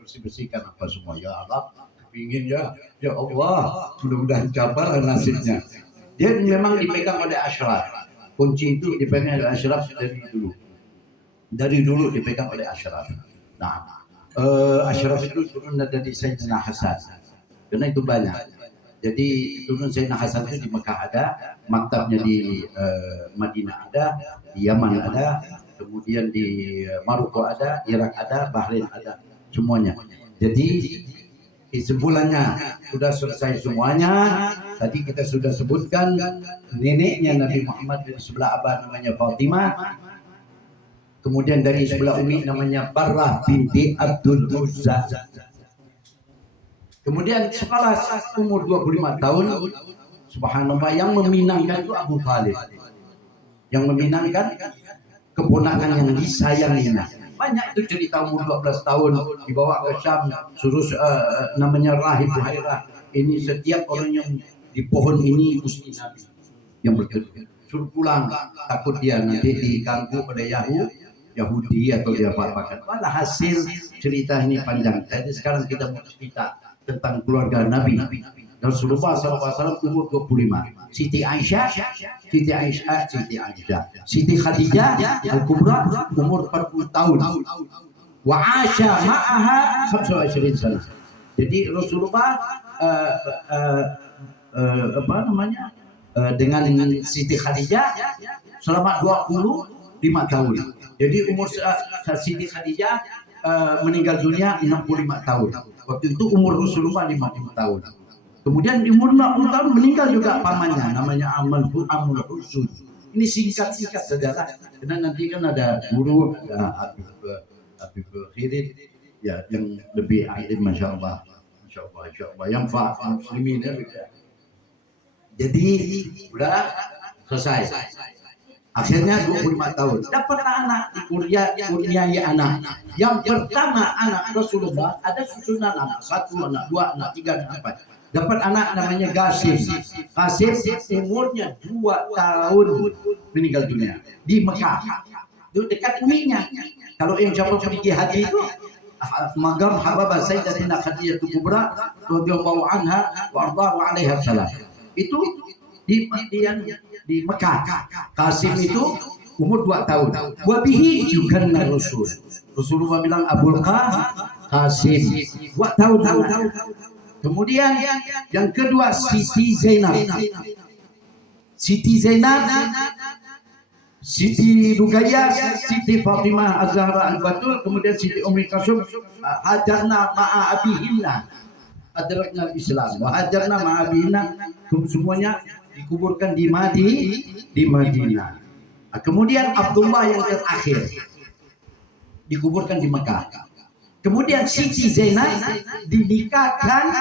bersih-bersihkan apa semua. Ya Allah, kepingin ya Allah, mudah-mudahan cabar nasibnya. Dia memang dipegang oleh Ashraf. Kunci itu dipegang oleh Ashraf dari dulu dipegang oleh Ashraf. Nah, Ashraf itu turun dari Sayyidina Hasan, karena itu banyak. Jadi turun Sayyidina Hasan itu di Mekah ada, maktabnya di Madinah ada, di Yaman ada, kemudian di Maroko ada, Irak ada, Bahrain ada, semuanya. Jadi kesimpulannya sudah selesai semuanya. Tadi kita sudah sebutkan neneknya Nabi Muhammad dari sebelah abah namanya Fatimah. Kemudian dari sebelah umi namanya Barrah binti Abdul Uzza. Kemudian setelah umur 25 tahun, subhanallah, yang meminangkan itu Abu Talib. Yang meminangkan keponakan yang disayanginya. Banyak itu cerita umur 12 tahun dibawa ke Syam, suruh namanya Rahib Buhairah. Ini setiap orang yang di pohon ini mesti Nabi yang berteduh. Suruh pulang, takut dia nanti diganggu pada Yahudi atau dia apa-apakan. Pada hasil cerita ini panjang. Jadi sekarang kita mau cerita tentang keluarga Nabi. Rasulullah SAW umur 25. Siti Khadijah Al-Kubra umur 40 tahun. Wa asha ma'aha 25 sana. Jadi Rasulullah dengan Siti Khadijah selama 25 tahun. Jadi umur Siti Khadijah meninggal dunia 65 tahun. Waktu itu umur Rasulullah 50 tahun. Kemudian di umur 60 tahun meninggal juga pamannya, namanya Amul Husud. Ini singkat-singkat sajalah, karena nanti kan ada guru, ada Habib Khirid, ya, yang lebih alim, masya Allah, yang faham muslimin ya. Jadi udah selesai. Akhirnya 25 tahun dapat anak, kurniai anak. Yang pertama anak Rasulullah ada susunan anak, 1 anak, 2 anak, 3 anak, 4. Dapat anak namanya Qasim. Qasim umurnya 2 tahun meninggal dunia di Mekah. Itu dekat uminya. Kalau yang siapa pergi haji itu Magam Hababah Sayyidatina Khadijah Kubra radhiyallahu anha wa ardhahu alaiha salam. Itu di Mekah. Qasim itu umur 2 tahun. Wa bihi yukanna Rasul. Rasulullah bilang Abul Qasim 2 tahun. Kemudian yang kedua Siti Zainab, Siti Ruqayyah, Siti Fatimah Az-Zahra Al-Batul, kemudian Siti Ummi Kalsum. Hajarna ma'a abihinna adrakna al-Islam wa hajarna ma'a abihinna, semuanya dikuburkan di Madinah. Kemudian Abdullah yang terakhir dikuburkan di Mekah. Kemudian Siti Zainab dinikahkan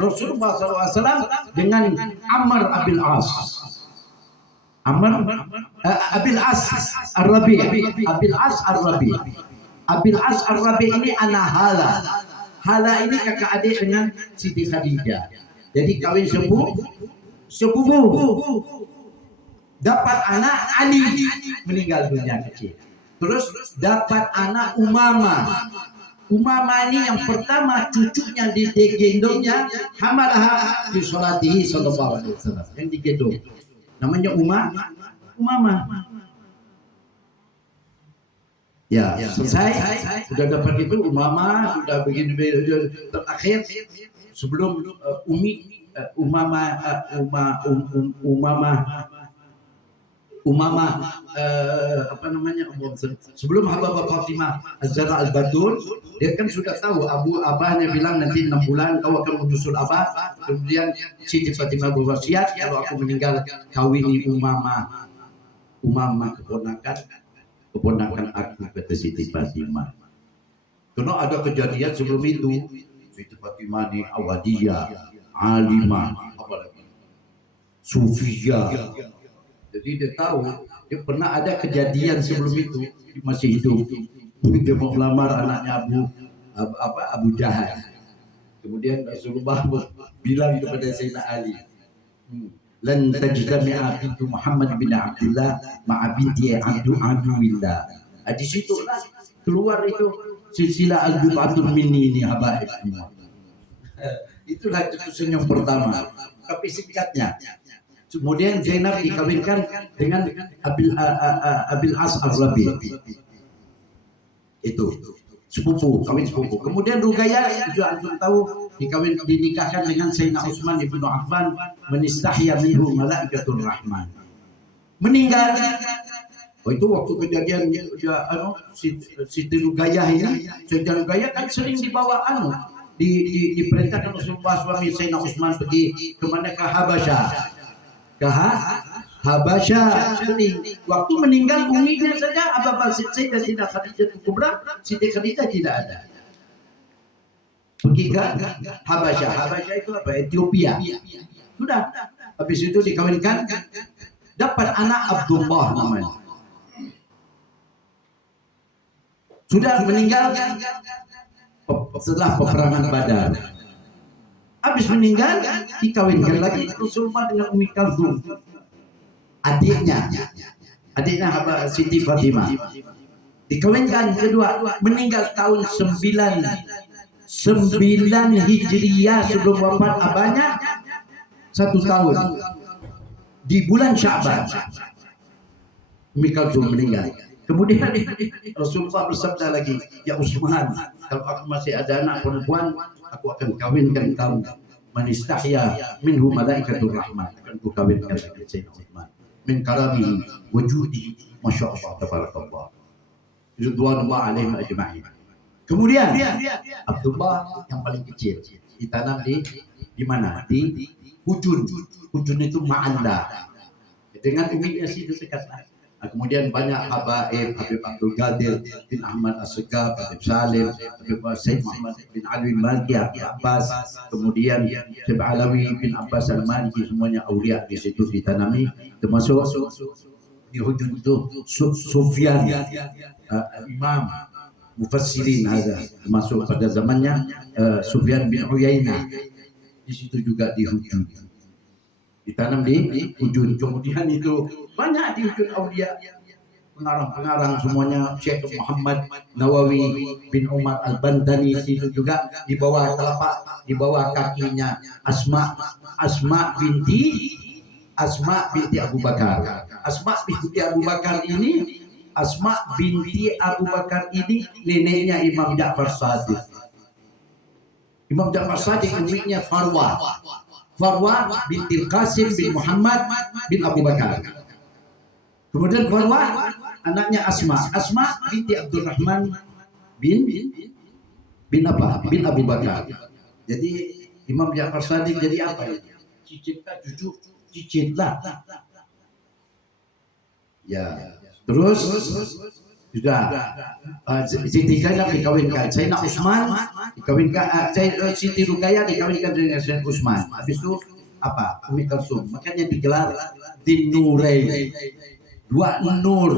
Rasulullah SAW dengan Amr Abil As. Abil As Ar-Rabi. Abil As Ar-Rabi ini anak Hala. Hala ini kakak adik dengan Siti Khadijah. Jadi kawin sepupu. Dapat anak Ali, meninggal dunia kecil. Terus dapat anak Umamah ini yang pertama cucunya digendongnya hamalah fi sholatihi sallallahu alaihi wasallam, yang digendong namanya Umamah. Ya, selesai sudah dapat itu Umamah, sudah begini terakhir sebelum sebelum Habibah Fatimah Az-Zahra Al-Batul, dia kan sudah tahu abahnya bilang nanti 6 bulan kau akan menyusul abah. Kemudian Siti Fatimah berwasiat kalau aku meninggal kawini Umamah keponakan aku, kata Siti Fatimah. Karena ada kejadian sebelum itu, Siti Fatimah di Awadiyah, alimah, apalagi Sufiyah. Jadi dia tahu, dia pernah ada kejadian sebelum itu, dia masih hidup. Dia mau melamar anaknya Abu Jahal. Kemudian Rasulullah bilang kepada Sayyidina Ali, lan tajtami'a bintu Muhammad bin Abdullah ma'a binti Aduwillah. Di situlah keluar itu silsilah al-bid'atul minni ini, habaib. Itulah keputusan yang pertama. Tapi singkatnya, kemudian Zainab dikawinkan dengan Abil As Ar-Rabi. Itu sepupu, kawin sepupu. Kemudian Ruqayyah juga antum tahu dinikahkan dengan Sayyidina Utsman bin Affan, menistahya minhu malaikatur rahman. Meninggal. Oh, itu waktu kejadian Siti Ruqayyah ini, Sayyidina Ruqayyah kan sering dibawa diperintahkan Rasulullah suami Sayyidina Utsman pergi kemana, ke Habasyah. Waktu meninggal uminya saja Abah Sayyidatina Khadijah Kubra, Siti Khadijah tidak ada. pergi ke Habasyah. Habasyah itu apa? Ethiopia. Sudah. Habis itu dikawinkan, dapat anak Abdullah namanya. Sudah meninggal setelah peperangan Badar. Habis meninggal, dikawinkan lagi Rasulullah dengan Ummi Kalsum, adiknya Siti Fatimah. Dikawinkan kedua, meninggal tahun 9 Hijriah sebelum wafat abahnya 1 tahun. Di bulan Sya'ban Ummi Kalsum meninggal. Kemudian Rasulullah bersabda lagi, ya Utsman, kalau aku masih ada anak perempuan, aku akan kawinkan kamu. Man istahya minhu malaikatur rahman, akan ku kawinkan dengan Sayyidina Utsman. Min karami wujudi, masya Allah, tabarakallah. Ridwanullah alaihim ajma'in. Kemudian Abdullah yang paling kecil ditanam di mana? Di Hujun. Hujun itu Ma'anda. Dengan uminya situ dekat. Nah, kemudian banyak habaib, Habib Abdul Qadir bin Ahmad As-Segaf, Habib Salim, Habib Said Muhammad bin Ali Malki, Habib Abbas, kemudian Habib Alawi bin Abbas Al-Maliki, semuanya aulia di situ ditanami, termasuk di Hujun itu Sufyan, Imam Mufassirin ada, termasuk pada zamannya Sufyan bin Uyainah, di situ juga di Hujun. Ditanam di Hujun. Kemudian itu banyak di Hujun aulia, pengarang-pengarang semuanya, Syekh Muhammad Nawawi bin Umar Al-Bantani, itu juga di bawah telapak, di bawah kakinya Asma binti Abu Bakar. Asma binti Abu Bakar ini neneknya Imam Ja'far Shadiq. Imam Ja'far Shadiq umiknya Farwa binti Qasim bin Muhammad bin Abu Bakar. Kemudian Farwa anaknya Asma binti Abdurrahman bin Abu Bakar. Jadi Imam Ja'far Shadiq jadi apa ya? Cicit lah. Ya, terus sudah Siti Ruqayyah dikawinkan Sayyidina Utsman, dikawinkan Siti Ruqayyah dikawinkan dengan Sayyidina Utsman. Habis itu apa? Ummi Kalsum. Makanya digelar Din-Nurain, 2 nur.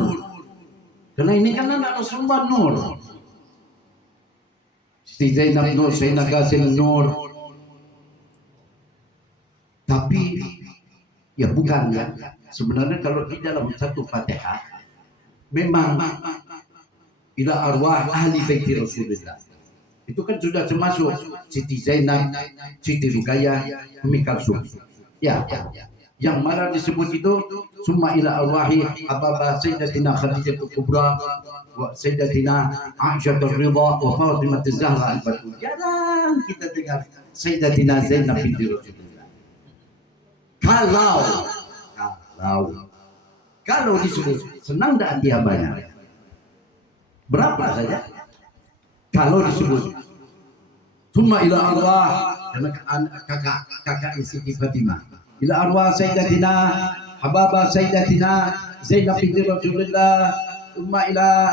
Karena ini kan anak Rasulullah Nur. Siti Zainab Nur, Sayyidina Qasim Nur. Tapi ya bukan ya. Sebenarnya kalau di dalam satu Fatihah memang ila arwah ahli baiti Rasulullah. Itu kan sudah termasuk Siti Zainab, Siti Ruqayyah, Ummi Kalsum. Ya. Yang mana disebut itu summa ila arwahi Hababah Sayyidatina Khadijatul Kubra wa Sayyidatina Aisyah Ridha wa Fatimah Az-Zahra Al-Batul. Jarang kita dengar Sayyidatina Zainab binti Rasulullah. Kalau disebut senang dan dia banyak. Berapa saja? Kalau disebut summa ila arwah, karena kakak Siti Fatimah, ila arwah Sayyidatina Hababah Sayyidatina Zainab binti Rasulullah, summa ila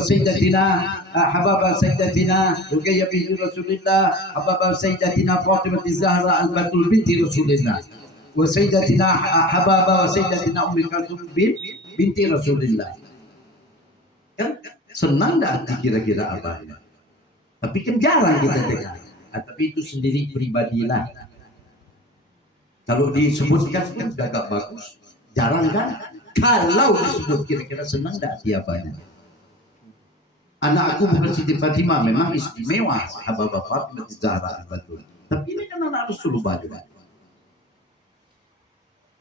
Sayyidatina Hababah Sayyidatina Ruqayyah binti Rasulullah, Hababah Sayyidatina Fatimah Az-Zahra Al-Batul binti Rasulullah, wa Sayyidatina Hababah wa Sayyidatina Ummi Kalsum binti Rasulullah. Kan senang dah kira-kira abahnya. Tapi kan jarang kita dengar. Tapi itu sendiri pribadilah. Kalau disebutkan kan sudah agak bagus. Jarang kan? Kalau disebut kira-kira senang dah abahnya. Anak aku bukan Siti Fatimah, memang istimewa. Hababah Fatimah Az-Zahra Al-Batul. Tapi ini kan anak Rasulullah juga.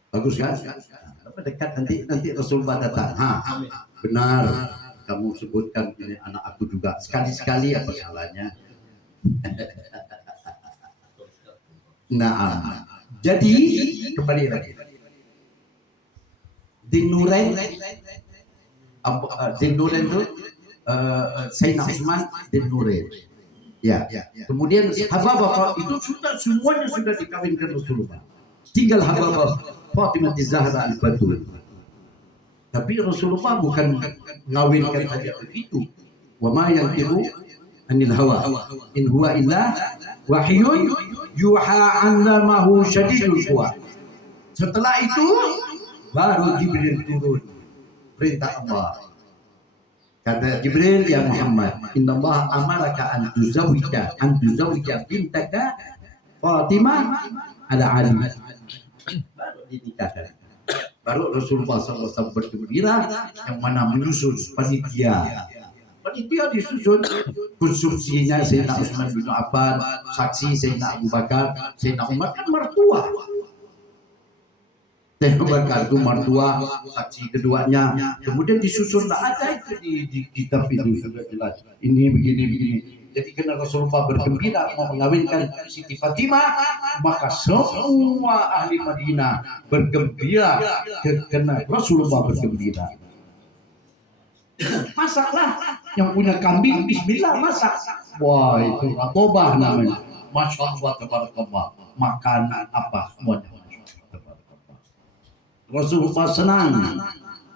Bagus kan? Dekat nanti Rasulullah datang. Benar. Kamu sebutkan ini anak aku juga. Sekali-sekali apa salahnya? Nah, jadi kembali lagi. Din-Nurain itu Sayyidina Utsman Din-Nurain. Ya. Kemudian Hababah itu semuanya sudah dikawinkan Rasulullah. Tinggal Hababah Fatimah Az-Zahra Al-Batul. Tapi Rasulullah bukan ngawinkan saja begitu. Wa ma yantiqu anil hawa in huwa illa wahyun yuha 'allamahu syadidul quwa. Setelah itu baru Jibril turun perintah Allah. Kata Jibril, ya Muhammad, inna Allah amaraka an tuzawwija bintaka Fatimah ala Ali. Baru dinikahkan. Baru Rasulullah SAW bergembira yang mana menyusun panitia. Panitia disusun konstruksinya Sayyidina Utsman bin Affan, saksi Sayyidina Abu Bakar, Sayyidina Umar kan mertua. Sayyidina Abu Bakar itu mertua, saksi keduanya. Kemudian disusunlah, ada itu di kitab itu sudah jelas. Ini begini. Jadi karena Rasulullah bergembira mau mengawinkan Siti Fatimah, maka semua ahli Madinah bergembira karena Rasulullah bergembira. Masaklah, yang punya kambing bismillah masak. Wah, itu ratobah namanya. Masya Allah, tabarakallah. Makanan apa semuanya. Rasulullah senang.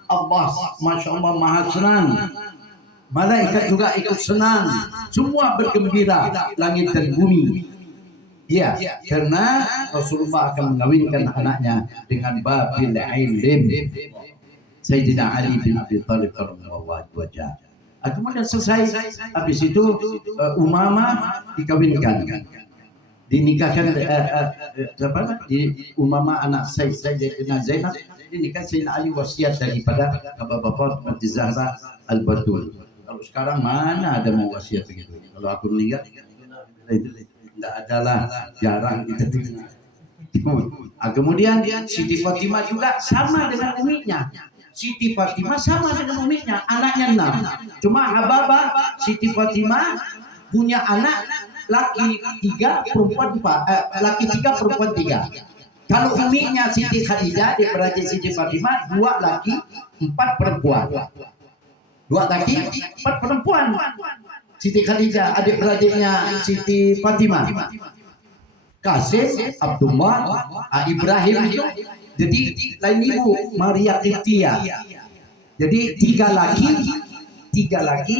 Allah Masya Allah maha senang. Malaikat juga ikut senang. Semua bergembira, langit dan bumi. Ya, karena Rasulullah akan mengawinkan anaknya dengan babil ilm, Sayyidina Ali bin Abi Thalib radhiyallahu wajah. Kemudian selesai, habis itu Umamah dikawinkan, dinikahkan di Umamah anak Sayyidina Zainab dinikahkan. Sayyidina Ali wasiat daripada Bapak Mati Zahra Al-Batul. Kalau sekarang mana ada mau wasiat begitu? Kalau aku meninggal, tidak adalah, jarang kita dengar. Kemudian Siti Fatimah juga sama dengan uminya. Siti Fatimah sama dengan uminya, anaknya 6. Cuma Hababah Siti Fatimah punya anak laki 3, perempuan 4. Laki 3, perempuan 3. Kalau uminya Siti Khadijah, adik-beradik Siti Fatimah, 2 laki, 4 perempuan. 2 laki, 4 perempuan. Siti Khadijah, adik-beradiknya Siti Fatimah. Qasim, Abdullah, Ibrahim itu. Jadi lain ibu, Maria Qibtiyah. Jadi 3 laki.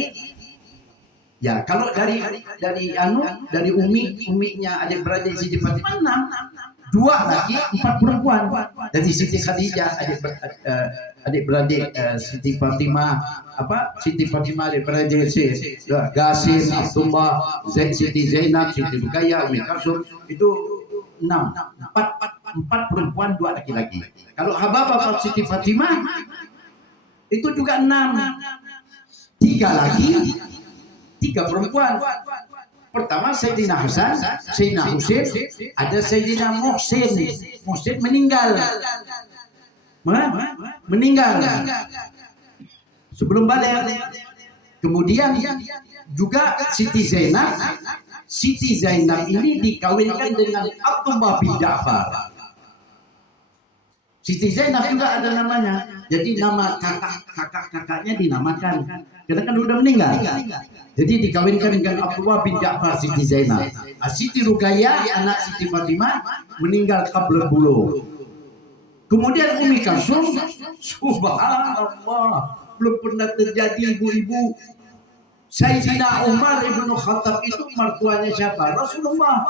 Ya, kalau dari uminya adik-beradik Siti Fatimah 6. 2 laki, 4 perempuan. Jadi Siti Khadijah adik-beradik Siti Fatimah, Siti Fatimah adik-beradik Qasim, Abdullah, Siti Zainab, Siti Ruqayyah, Umi Kalsum, itu 6. 4 perempuan, 2 laki-laki. Kalau Hababah Siti Fatimah itu juga 6. 3 laki, 3 perempuan. Pertama Sayyidina Hasan, Sayyidina Husain, ada Sayyidina Muhsin. Muhsin meninggal. Sebelum balik. Kemudian juga Siti Zainab. Siti Zainab ini dikawinkan dengan Abdullah bin Ja'far. Siti Zainab juga ada namanya. Jadi nama kakak-kakaknya dinamakan. Karena kan udah meninggal. Jadi dikawinkan dengan Abdullah bin Ja'far Siti Zainab. Siti Ruqayyah anak Siti Fatimah meninggal qabla buluh. Kemudian Umi Kalsum, subhanallah, belum pernah terjadi ibu-ibu. Sayyidina Umar ibn Khattab itu mertuanya siapa? Rasulullah.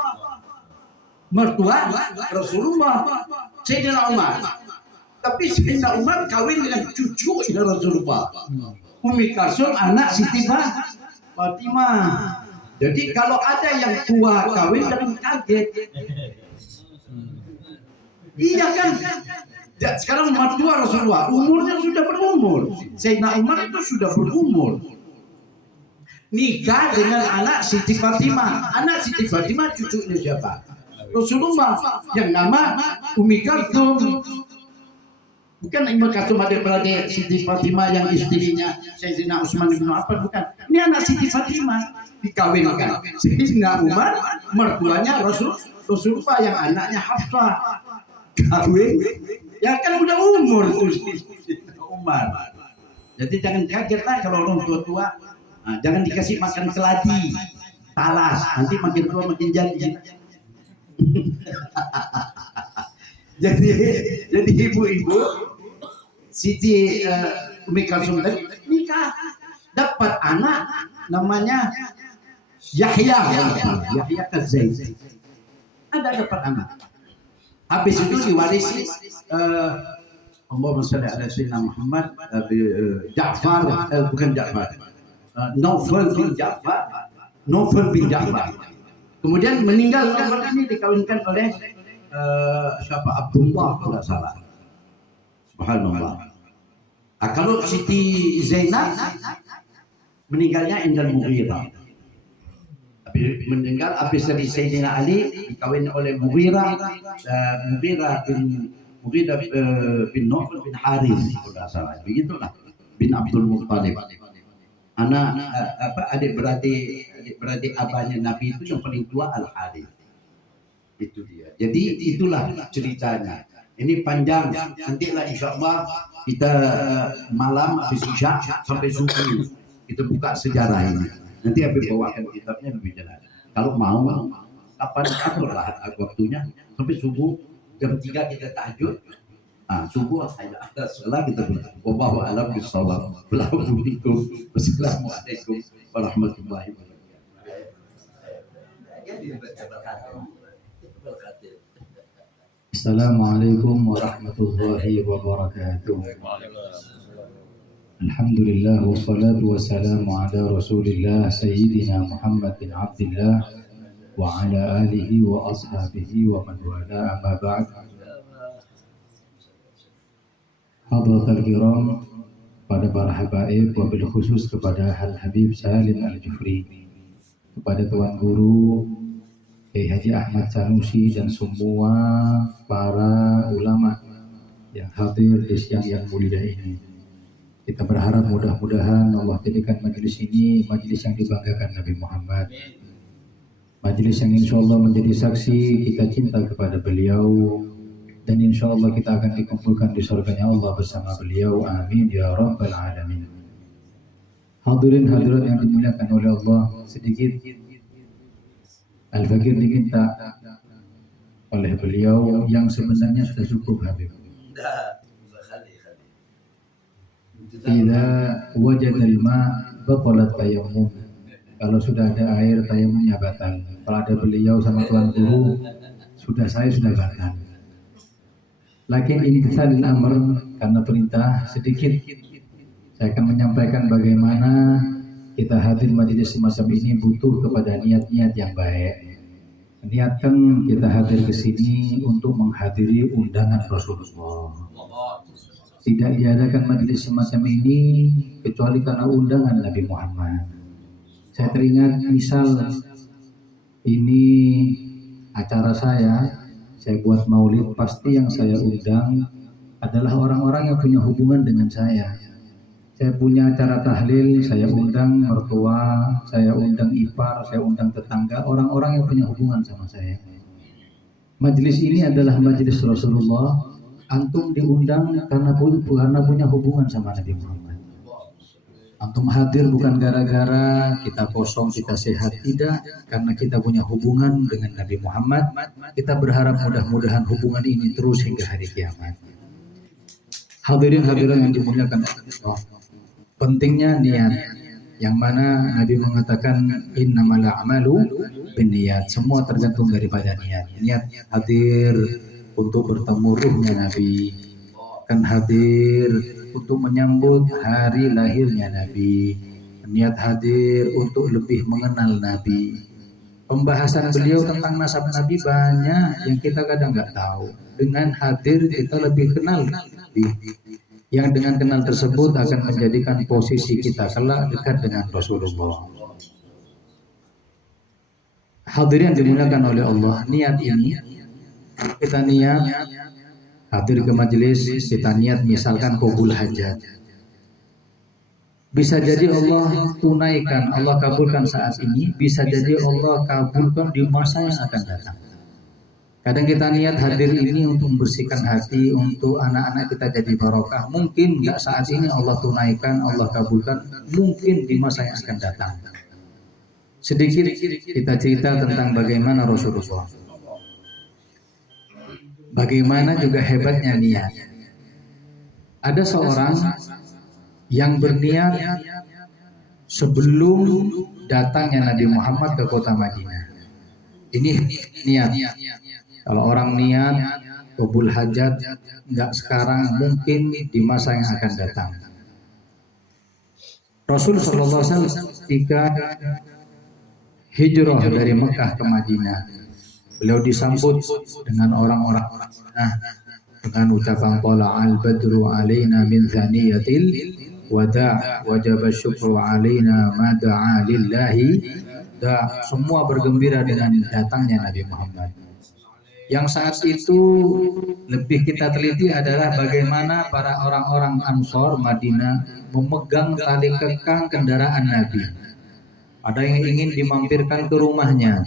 Mertua Rasulullah. Sayyidina Umar. Tapi Sayyidina Umar kawin dengan cucunya Rasulullah. Umi Kalsum anak Siti Fatimah. Jadi kalau ada yang tua kawin jangan kaget. Iya kan? Sekarang mertua Rasulullah umurnya sudah berumur. Sayyidina Umar itu sudah berumur. Nikah dengan anak Siti Fatimah. Anak Siti Fatimah cucunya siapa? Rasulullah. Yang nama Umi Kalsum. Bukan Umi Kalsum adik-beradik Siti Fatimah yang istrinya Sayyidina Utsman bin Affan, bukan. Ini anak Siti Fatimah dikawinkan. Sayyidina Umar mertuanya Rasulullah yang anaknya Hafsah. Kawin. Ya kan udah umur tuh Sayyidina Umar. Jadi jangan kaget lah kalau orang tua-tua. Nah, jangan dikasih makan keladi, talas, nanti makin tua makin jadi. jadi ibu-ibu Siti Umi Kalsum tadi nikah, dapat anak namanya Yahya ke Zaid. Ada dapat anak. Habis itu diwarisi Allahumma shalli ala sayyidina Muhammad Ja'far, bukan Ja'far. Naufal bin Ja'far. Kemudian meninggal Naufal ini dikawinkan oleh siapa? Abdullah kalau salah. Subhanallah. Kalau Siti Zainab meninggalnya Indal Mughirah. Meninggal habis dari Sayyidina Ali dikawin oleh Mughirah bin Nu'man bin Harith kalau salah. Begitulah bin Abdul Muttalib. Anak adik beradik abahnya Nabi itu yang paling tua Al Harith. Itu dia. Jadi itulah ceritanya. Ini panjang. Nantilah insyaallah kita malam habis isya sampai subuh kita buka sejarah ini. Nanti Habib bawakan kitabnya lebih jelas. Kalau mau kapan aturlah waktunya sampai subuh jam 3 kita tahajud. Subuh ada salat kita wallahu a'lam bishawab. Wassalamualaikum warahmatullahi wabarakatuh. Assalamualaikum warahmatullahi wabarakatuh. Alhamdulillah wassalatu wassalamu ala Rasulillah Sayyidina Muhammad bin Abdullah wa ala alihi wa ashabihi wa man wala, amma ba'd. Hadratul kiram, pada para habaib, wabil khusus kepada Al Habib Salim Al Jufri, kepada Tuan Guru Haji Ahmad Sanusi dan semua para ulama yang hadir di siang yang mulia ini. Kita berharap mudah-mudahan Allah jadikan majelis ini majelis yang dibanggakan Nabi Muhammad. Majelis yang insya Allah menjadi saksi kita cinta kepada beliau, dan insya Allah kita akan dikumpulkan di surganya Allah bersama beliau. Amin ya rabbal alamin. Hadirin hadirat yang dimuliakan oleh Allah, sedikit Al-Fakir diminta oleh beliau yang sebenarnya sudah cukup Habib. Idza wajada al-ma batalat tayammum. Kalau sudah ada air tayamumnya batal. Kalau ada beliau sama Tuan Guru, sudah batal. Lakin imtithalil amr, karena perintah sedikit saya akan menyampaikan bagaimana kita hadir majelis semacam ini butuh kepada niat-niat yang baik. Niatkan kita hadir ke sini untuk menghadiri undangan Rasulullah. Tidak diadakan majelis semacam ini kecuali karena undangan Nabi Muhammad. Saya teringat misal ini acara saya buat maulid, pasti yang saya undang adalah orang-orang yang punya hubungan dengan saya. Saya punya acara tahlil, saya undang mertua, saya undang ipar, saya undang tetangga, orang-orang yang punya hubungan sama saya. Majelis ini adalah majelis Rasulullah. Antum diundang karena punya hubungan sama Nabi Muhammad. Antum hadir bukan gara-gara kita kosong, kita sehat, tidak, karena kita punya hubungan dengan Nabi Muhammad. Kita berharap mudah-mudahan hubungan ini terus hingga hari kiamat. Hadirin hadirin yang dimuliakan Allah, pentingnya niat, yang mana Nabi mengatakan innamal a'malu binniyat, semua tergantung daripada niat. Niat hadir untuk bertemu ruhnya Nabi, kan hadir untuk menyambut hari lahirnya Nabi, niat hadir untuk lebih mengenal Nabi. Pembahasan beliau tentang nasab Nabi banyak yang kita kadang nggak tahu. Dengan hadir kita lebih kenal Nabi, yang dengan kenal tersebut akan menjadikan posisi kita kelak dekat dengan Rasulullah. Hadirin dimuliakan oleh Allah, niat ini kita niat hadir ke majelis, kita niat misalkan qabul hajat. Bisa jadi Allah tunaikan, Allah kabulkan saat ini, bisa jadi Allah kabulkan di masa yang akan datang. Kadang kita niat hadir ini untuk membersihkan hati, untuk anak-anak kita jadi barokah. Mungkin nggak saat ini Allah tunaikan, Allah kabulkan, mungkin di masa yang akan datang. Sedikit kita cerita tentang bagaimana Rasulullah. Bagaimana juga hebatnya niat. Ada seorang yang berniat sebelum datangnya Nabi Muhammad ke kota Madinah. Ini niat. Kalau orang niat qabul hajat nggak sekarang, mungkin di masa yang akan datang. Rasul Shallallahu Alaihi Wasallam ketika hijrah dari Mekah ke Madinah, beliau disambut dengan orang-orang dengan ucapan qala al-badru alaina min thaniyatil wada' wajaba syukru alaina ma da'a lillahi da. Semua bergembira dengan datangnya Nabi Muhammad. Yang saat itu lebih kita teliti adalah bagaimana para orang-orang Ansor Madinah memegang tali kekang kendaraan Nabi. Ada yang ingin dimampirkan ke rumahnya,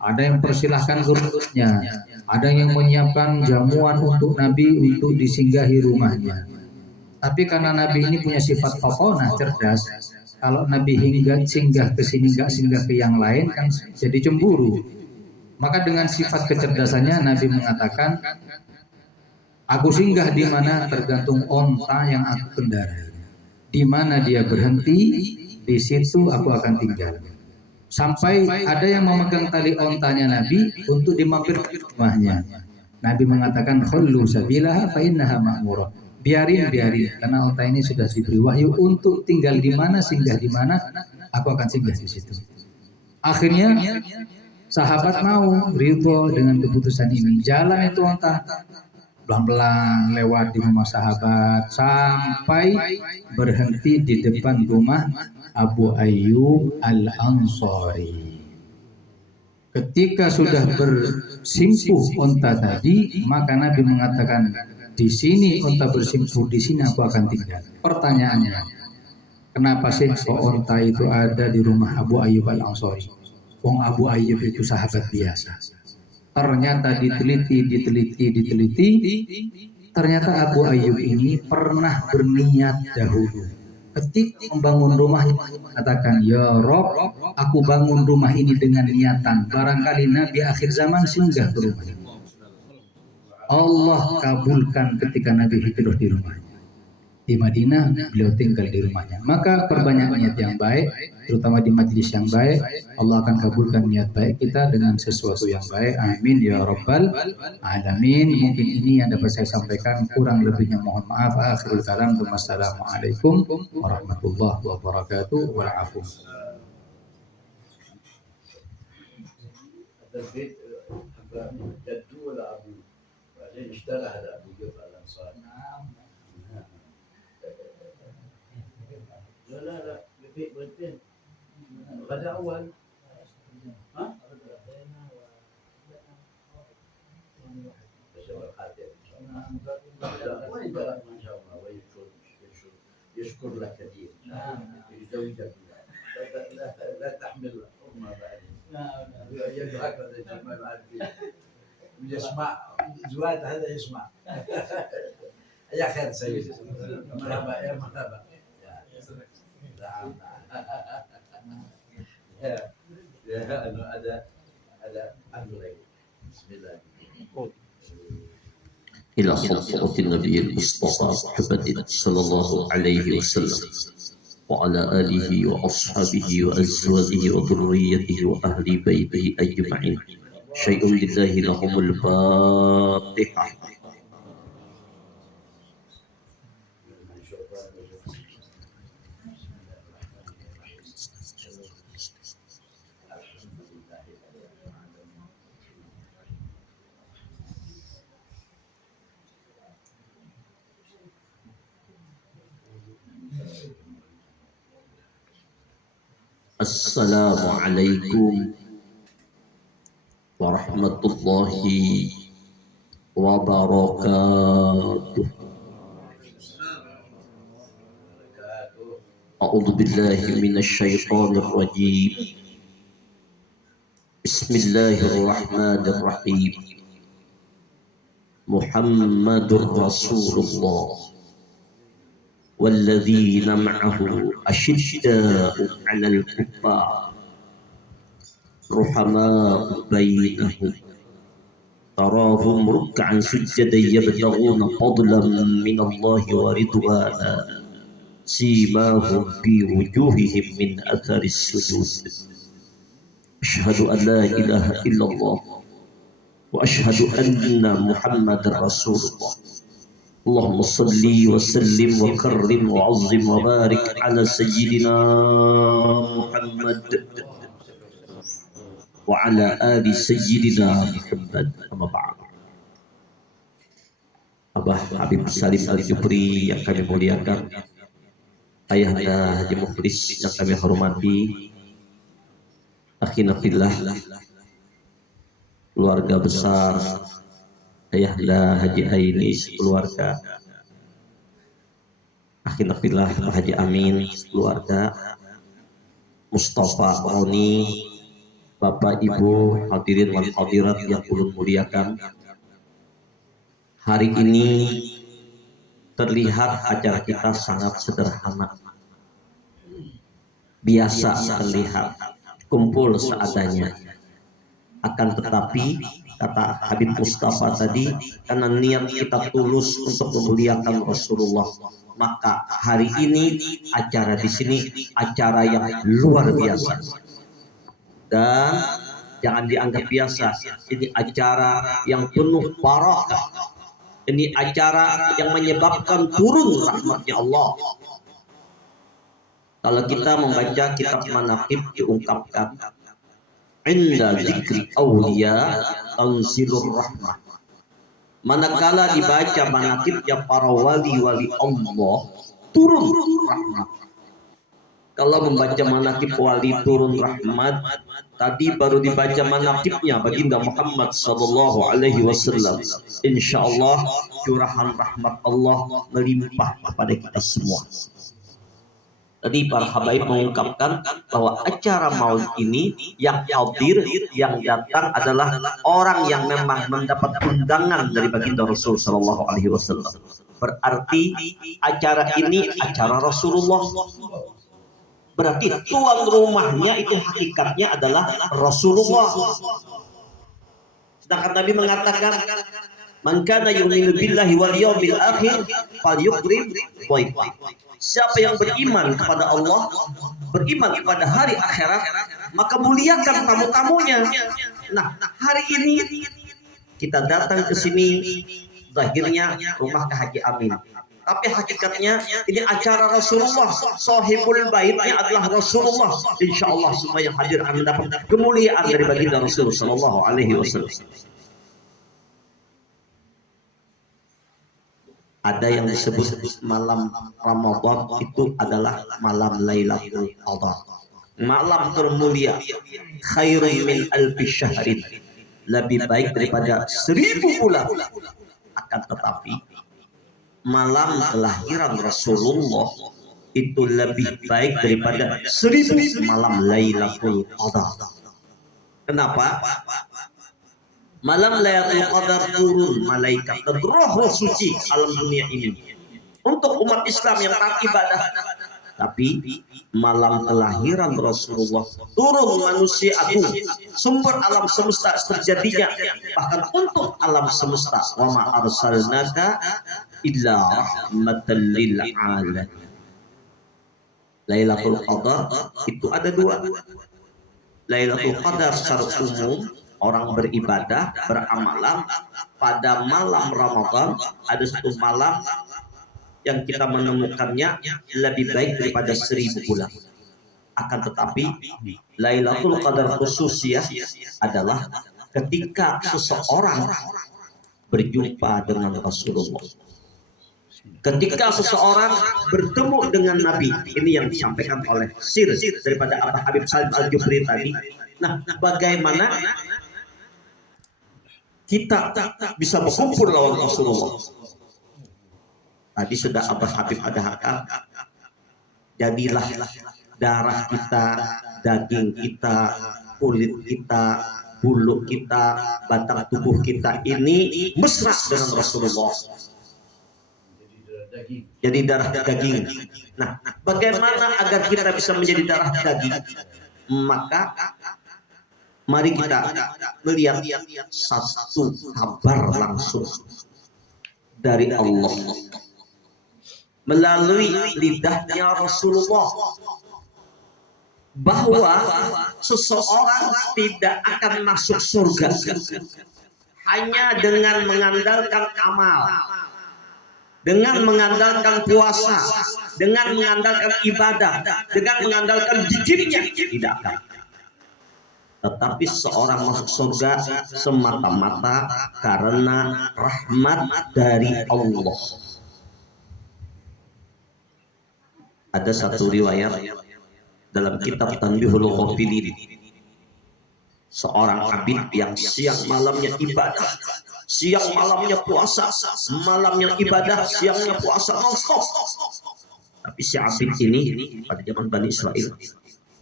ada yang persilahkan ke rumahnya, ada yang menyiapkan jamuan untuk Nabi untuk disinggahi rumahnya. Tapi karena Nabi ini punya sifat fatonah, cerdas, kalau Nabi singgah ke sini nggak singgah ke yang lain kan jadi cemburu. Maka dengan sifat kecerdasannya Nabi mengatakan, aku singgah di mana tergantung onta yang aku kendarai. Di mana dia berhenti, di situ aku akan tinggal. Sampai ada yang memegang tali ontanya Nabi untuk dimampir ke rumahnya. Nabi mengatakan, khullu sabilaha fa innaha ma'murah. Biarin, karena onta ini sudah diberi wahyu untuk tinggal di mana, singgah di mana, aku akan singgah di situ. Akhirnya sahabat mau ridho dengan keputusan ini. Jalan itu onta pelan-pelan lewat di rumah sahabat sampai berhenti di depan rumah Abu Ayyub Al-Ansari. Ketika sudah bersimpuh onta tadi, maka Nabi mengatakan, di sini onta bersimpuh, di sini aku akan tinggal. Pertanyaannya, kenapa sih kok onta itu ada di rumah Abu Ayyub Al-Ansari? Wong Abu Ayyub itu sahabat biasa. Ternyata diteliti, ternyata Abu Ayyub ini pernah berniat dahulu. Ketika membangun rumahnya, katakan, ya Rob, aku bangun rumah ini dengan niatan, barangkali Nabi akhir zaman singgah ke rumah. Allah kabulkan ketika Nabi hijrah di rumah. Di Madinah, beliau tinggal di rumahnya. Maka perbanyak niat yang baik, terutama di majelis yang baik, Allah akan kabulkan niat baik kita dengan sesuatu yang baik. Amin ya rabbal alamin. Mungkin ini yang dapat saya sampaikan, kurang lebihnya mohon maaf. Akhirul kalam. Wassalamualaikum warahmatullahi wabarakatuh. Wa'afu. جدو ولا ابوه بعدين اشترى هذا ابو جبل الانصاري. لا في بنتين غدا اول ها ما شاء الله يشكر لك كثير يزوجك لا تحمل امه بعدين يدعك ما بعد يسمع زواد هذا يسمع يا خير سيدي مرحبا يا مرحبا إلى حضرة النبي المصطفى محمد صلى الله عليه وسلم وعلى آله وأصحابه وأزواجه وذريته وأهل بيته أجمعين. شيء لله لهم الفاتحة. Assalamualaikum warahmatullahi wabarakatuh. A'udzu billahi minasy syaithanir rajim. Bismillahirrahmanirrahim. Muhammadur Rasulullah والذين معه أشداء على الكفار رحماء بينهم تراهم ركعا سجدا يبتغون فضلا من الله ورضوانا simahum fi wujuhihim min atharis sujud. Asyhadu an la ilaha illallah wa asyhadu anna Muhammadar Rasulullah. Allahumma salli wa sallim wa karrim wa azzim wa barik ala sayyidina Muhammad wa ala ali sayyidina Muhammad. Amma ba'd. Abah Habib Salim Al-Jufri yang kami muliakan, Ayahanda Haji Mukhlis yang kami hormati, akhina fillah, keluarga besar Ayahanda Haji Aini keluarga, akhina fillah Pak Haji Amin keluarga, Mustafa Oni, Bapak Ibu hadirin wal hadirat yang ulun muliakan. Hari ini terlihat acara kita sangat sederhana, biasa terlihat, kumpul seadanya. Akan tetapi kata Habib Mustafa tadi, karena niat kita tulus untuk memuliakan Rasulullah, maka hari ini acara di sini acara yang luar biasa. Dan jangan dianggap biasa, ini acara yang penuh barakah. Ini acara yang menyebabkan turun rahmatnya Allah. Kalau kita membaca kitab manaqib diungkapkan, inda dzikri awliya tanzilur rahmah. Manakala dibaca manaqibnya para wali-wali Allah, turun rahmat. Kalau membaca manaqib wali turun rahmat, tadi baru dibaca manaqibnya baginda Muhammad sallallahu alaihi wasallam. Insyaallah curahan rahmat Allah melimpah kepada kita semua. Tadi para habaib mengungkapkan bahwa acara maulid ini yang hadir, yang datang adalah orang yang memang mendapat undangan dari baginda Rasul sallallahu alaihi wasallam. Berarti acara ini acara Rasulullah. Berarti tuan rumahnya itu hakikatnya adalah Rasulullah. Sedangkan Nabi mengatakan, "Man kana yu'minu billahi wal yawmil akhir falyukrim dhaifa." Siapa yang beriman kepada Allah, beriman kepada hari akhirat, maka muliakan tamu-tamunya. Nah, hari ini kita datang ke sini, zahirnya rumah Kak Haji Amin. Tapi hakikatnya ini acara Rasulullah. Sahibul baitnya adalah Rasulullah. Insya Allah semua yang hadir akan mendapat kemuliaan dari baginda Rasul sallallahu alaihi wasallam. Ada yang disebut malam Ramadan itu adalah malam Lailatul Qadar. Malam termulia, khairun min alfi syahrin. Lebih baik daripada 1000 bulan. Akan tetapi malam kelahiran Rasulullah itu lebih baik daripada 1000 malam Lailatul Qadar. Kenapa? Malam Lailatul Qadar turun malaikat dan roh suci alam dunia ini untuk umat Islam yang tak ibadah. Tapi malam kelahiran Rasulullah turun manusia agung, sumber alam semesta terjadinya, bahkan untuk alam semesta. Wa ma arsalnaka illa rahmatan lil alamin. Lailatul Qadar itu ada dua. Lailatul Qadar secara umum orang beribadah, beramalan pada malam Ramadan. Ada satu malam yang kita menemukannya lebih baik daripada 1000 bulan. Akan tetapi Lailatul Qadar khususnya adalah ketika seseorang berjumpa dengan Rasulullah. Ketika seseorang bertemu dengan Nabi. Ini yang disampaikan oleh sir daripada Abah Habib Salim Al-Jufri tadi. Nah, bagaimana kita bisa berkumpul lawan Rasulullah? Tadi sudah Abah Habib adakan, jadilah darah kita, daging kita, kulit kita, bulu kita, batang tubuh kita ini mesra dengan Rasulullah. Jadi darah daging. Nah, bagaimana agar kita bisa menjadi darah daging? Maka mari kita melihat satu kabar langsung dari Allah. melalui lidahnya Rasulullah bahwa seseorang tidak akan masuk surga hanya dengan mengandalkan amal, dengan mengandalkan puasa, dengan mengandalkan ibadah, dengan mengandalkan zikirnya, tidak akan. Tetapi seorang masuk surga semata-mata karena rahmat dari Allah. Ada satu riwayat dalam kitab Tanbihul Ghafilin, seorang abid yang siang malamnya ibadah, siang malamnya puasa, malamnya ibadah, siangnya puasa non-stop. Tapi si abid ini pada zaman Bani Israel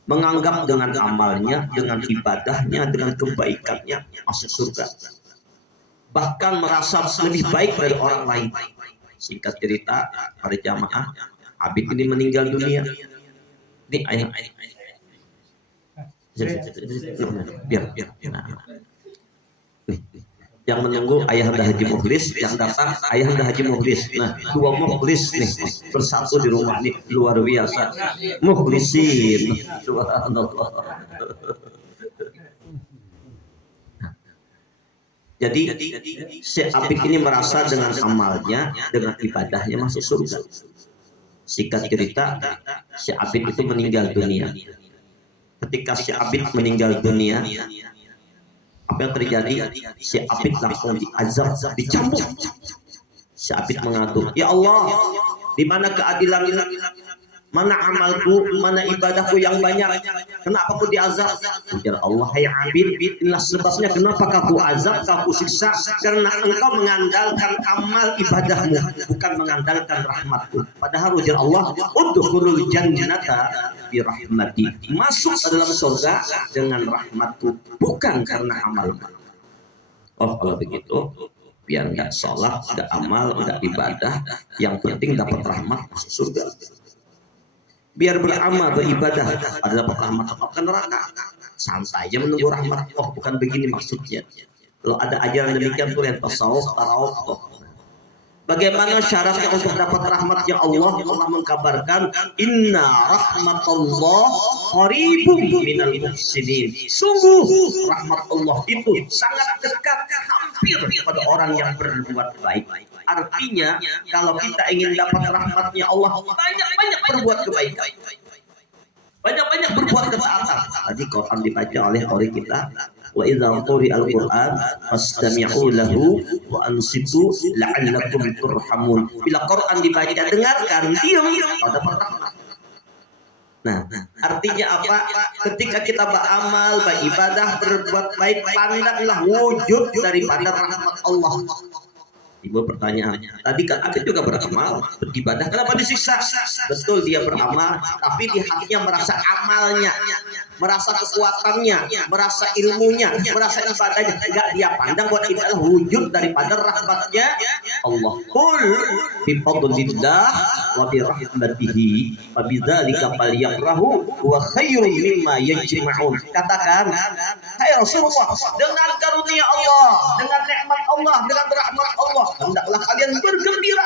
menganggap dengan amalnya, dengan ibadahnya, dengan kebaikannya masuk surga, bahkan merasa lebih baik dari orang lain. Singkat cerita, pada jamaah, abid ini meninggal dunia. Ini ayah, biar. Nah. Nih. Yang menunggu ayahanda Haji Mukhlis, yang datang ayahanda Haji Mukhlis. Nah, dua Mukhlis nih bersatu di rumah nih, luar biasa. Mukhlisin, subhanallah. Jadi si abid ini merasa dengan amalnya, dengan ibadahnya masuk surga. Singkat cerita, si abid itu meninggal dunia. Ketika si abid meninggal dunia, apa yang terjadi? Si abid langsung diazab, dicambuk. Si abid mengadu, ya Allah, di mana keadilan ini? Mana amalku, mana ibadahku yang banyak? Kenapa aku diazab? Ujar Allah, hai abid, inilah sebabnya kenapa kamu azab, kamu siksa, karena engkau mengandalkan amal ibadahmu, bukan mengandalkan rahmatku. Padahal ujar Allah, udkhulul jannata bi rahmati, masuk ke dalam surga dengan rahmatku, bukan karena amalmu. Oh, kalau begitu, biar nggak sholat, nggak amal, nggak ibadah, yang penting dapat rahmat masuk surga. Biar beramal, beribadah, ada dapat rahmat atau ke neraka, santai aja menunggu rahmat. Oh, bukan begini maksudnya. Kalau ada ajaran demikian tuh yang tasawuf, tarawuf. Bagaimana syaratnya untuk dapat rahmatnya Allah? Allah mengkabarkan, Inna rahmatullah qaribum minal muhsinin. Sungguh rahmat Allah itu sangat dekat, hampir pada orang yang berbuat baik. Artinya kalau kita ingin dapat rahmatnya Allah, banyak-banyak berbuat kebaikan, banyak-banyak berbuat ketaatan. Tadi Quran dibaca oleh qari kita, wa idza quri'al Qur'an fastami'u lahu wa ansitu la'allakum turhamun. Bila Quran dibaca, dengarkan, diam, dapat rahmat. Nah, artinya apa? Ketika kita beramal, beribadah, berbuat baik, pandanglah wujud daripada rahmat Allah. Ibu pertanyaan, tadi kan Abid juga beramal, beribadah, kenapa disiksa? Betul, dia beramal, tapi di hatinya merasa amalnya, merasa kekuatannya, merasa ilmunya, merasa ibadahnya, enggak dia pandang buat itu adalah wujud daripada rahmatnya Allah. Qul bi fadlillah wa bi rahmatihi fa bidzalika falyafrahu wa khairum mimma yajma'un. Katakan, hai Rasulullah, dengan karunia Allah, dengan nikmat Allah, dengan rahmat Allah, hendaklah kalian bergembira.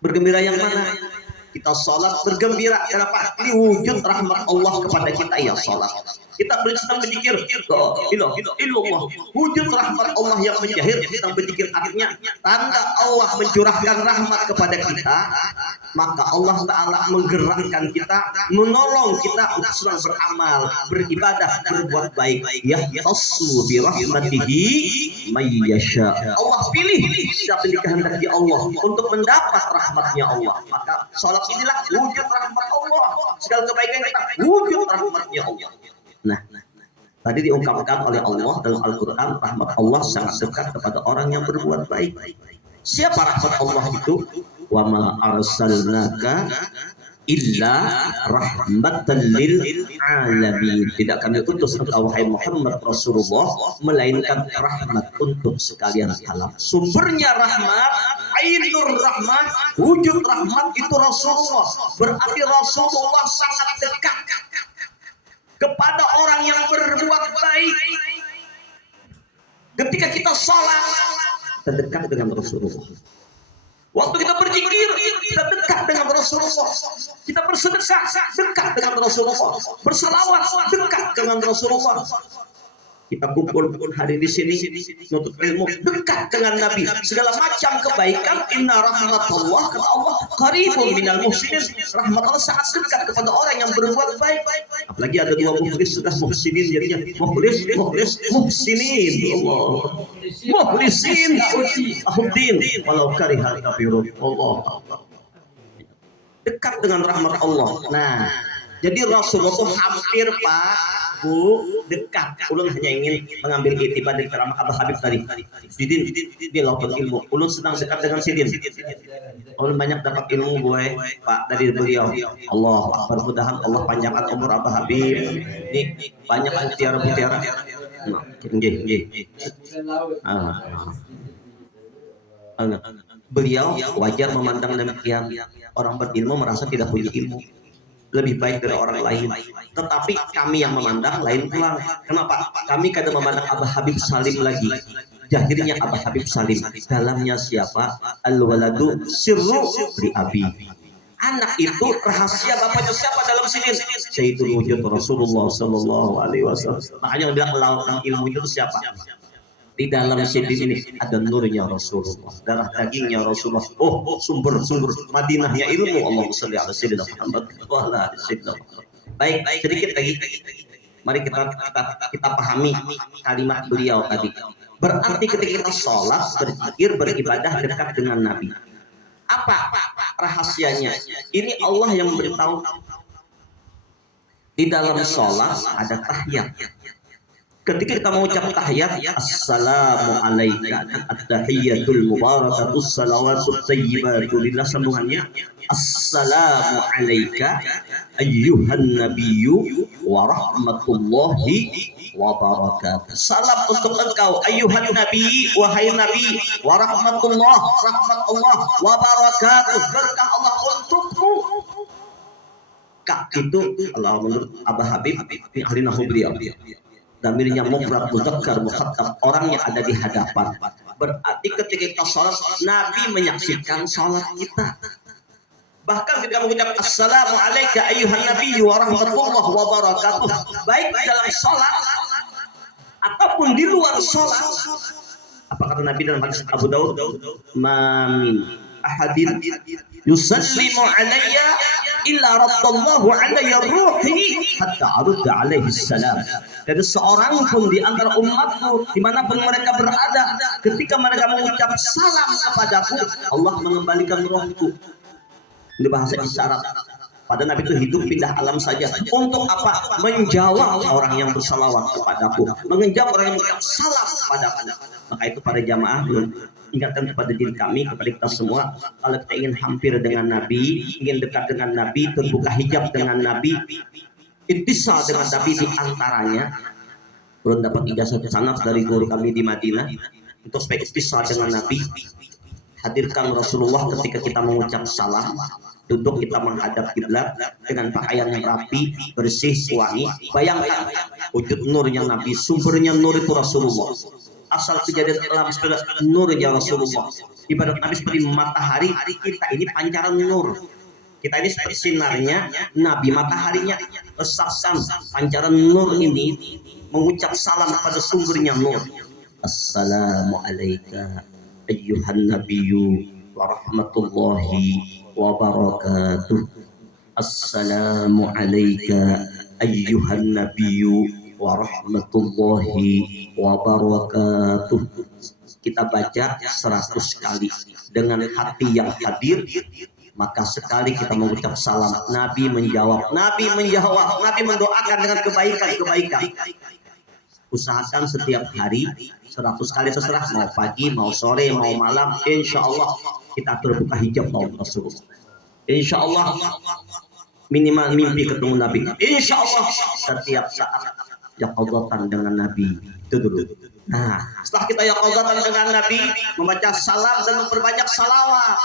Bergembira yang mana? Kita sholat bergembira. Kenapa? Ini wujud rahmat Allah kepada kita, ya sholat. Kita sedang berzikir, illallah, wujud rahmat Allah yang menjahir. Kita berzikir, artinya tanda Allah mencurahkan rahmat kepada kita. Maka Allah Ta'ala menggerakkan kita, menolong kita untuk sedang beramal, beribadah, berbuat baik. Yahtassu bi rahmatihi may yasha. Allah pilih siapa yang dikehendaki Allah untuk mendapat rahmatnya Allah. Maka salat inilah wujud rahmat Allah. Segala kebaikan kita wujud rahmatnya Allah. Nah, tadi diungkapkan oleh Allah dalam Al-Quran, rahmat Allah sangat dekat kepada orang yang berbuat baik. Siapa rahmat Allah itu? Wa ma arsalnaka illa rahmatan lil alamin. Tidak kami utus engkau wahai Muhammad Rasulullah melainkan rahmat untuk sekalian alam. Sumbernya rahmat, ainur rahmat, wujud rahmat itu Rasulullah. Berarti Rasulullah sangat dekat kepada orang yang berbuat baik. Ketika kita salat, terdekat dengan Rasulullah. Waktu kita berzikir, kita dekat dengan Rasulullah. Kita bersedekah, dekat dengan Rasulullah. Bersalawat, dekat dengan Rasulullah. Kita kumpul hari di sini untuk ilmu, dekat dengan Nabi. Segala macam kebaikan, inna rahmatullah, kata Allah, qaribun minal muhsinin. Rahmat Allah sangat dekat kepada orang yang berbuat baik. Apalagi ada dua mukhlis sudah muhsinin, jadinya mukhlis, muhsinin. Allah. Mukhlisin ahuddin walau karihal kafirun. Allah. Dekat dengan rahmat Allah. Nah, jadi Rasulullah itu hampir Pak, Bu, dekat. Ulun hanya ingin mengambil itibar dari ceramah Abah Habib tadi. Sidin di lautan ilmu. Ulun sedang dekat dengan Sidin. Ulun banyak dapat ilmu gue Pak dari beliau. Allah Akbar, mudahan Allah panjangkan umur Abah Habib. Ini banyak mutiara-mutiara. Beliau wajar memandang demikian. Orang berilmu merasa tidak punya ilmu, lebih baik dari orang lain. Tetapi kami yang memandang lain pulang. Kenapa? Kami kadang memandang Abah Habib Salim lagi. Jahirnya Abah Habib Salim, dalamnya siapa? Al-waladu sirru li abi. Anak itu rahasia bapaknya siapa dalam sini? Sayyidul wujud Rasulullah sallallahu alaihi wasallam. Makanya bilang lautan ilmu itu siapa? Di dalam sini ini ada nurnya Rasulullah, darah dagingnya Rasulullah. Oh, sumber Madinahnya ilmu. Allahumma shalli ala sayyidina Muhammad wa ala ali sayyidina Muhammad. Baik, sedikit lagi. Mari kita pahami kalimat beliau tadi. Berarti ketika kita sholat, berzikir, beribadah dekat dengan Nabi. Apa rahasianya? Ini Allah yang memberitahu. Di dalam sholat ada tahiyat. Ketika kita mengucap tahiyat, assalamu alayka, at-tahiyyatul mubarakatus salawatut thayyibatu lillah, sambungannya assalamu alayka ayyuhan nabiyyu wa rahmatullahi wa barakatuh. Salam untuk engkau ayyuhan nabi, wahai nabi, wa rahmatullah, rahmat Allah, wa barakatuh, berkah Allah untukmu. Kak itu Allah menurut Abah Habib ahli nahwu beliau. Damirnya mufrad muzakkar mukhatab, orang yang ada di hadapan. Berarti ketika kita sholat, Nabi menyaksikan sholat kita. Bahkan ketika mengucap assalamu alayka ayyuhan nabiyyu wa rahmatullahi wa barakatuh, baik dalam sholat ataupun di luar sholat. Apa kata Nabi dalam hadis Abu Daud? Mamin ahadin yusallimu alayya illa raddallahu alayya ruhi hatta arudda alaihi salam. Dari seorang pun di antara umatku dimanapun mereka berada, ketika mereka mengucap salam kepadaku, Allah mengembalikan rohku. Ini bahasa isyarat. Pada Nabi itu hidup pindah alam saja. Untuk apa? Menjawab orang yang bersalawat kepadaku, menjawab orang yang mengucap salam kepadaku. Maka itu pada jamaah, ingatkan kepada diri kami, kepada kita semua, kalau kita ingin hampir dengan Nabi, ingin dekat dengan Nabi, terbuka hijab dengan Nabi, ittisal dengan Nabi, di antaranya belum dapat ijazah sanad dari guru kami di Madinah untuk supaya ittisal dengan Nabi, hadirkan Rasulullah ketika kita mengucap salam, duduk kita menghadap kiblat dengan pakaian yang rapi, bersih, wangi. Bayangkan wujud nurnya Nabi, sumbernya nur itu Rasulullah. Asal kejadian alam sebenarnya nurnya Rasulullah. Ibarat Nabi seperti matahari, kita ini pancaran nur. Kita ini seperti sinarnya Nabi, mataharinya. Resapkan pancaran nur ini, mengucap salam pada sumbernya nur. Assalamu alayka ayyuhan nabiyyu wa rahmatullahi wa barakatuh. Assalamu alayka ayyuhan nabiyyu wa rahmatullahi wa barakatuh. Kita baca 100 kali dengan hati yang hadir. Maka sekali kita mengucap salam, Nabi menjawab, Nabi mendoakan dengan kebaikan. Usahakan setiap hari 100 kali, terserah mau pagi, mau sore, mau malam. Insya Allah kita terbuka hijab maupun Rasulullah. Insya Allah minimal mimpi ketemu Nabi. Insya Allah setiap saat yaqadzatan dengan Nabi. Itu dulu. Nah, setelah kita yaqadzatan dengan Nabi, membaca salam dan memperbanyak salawat.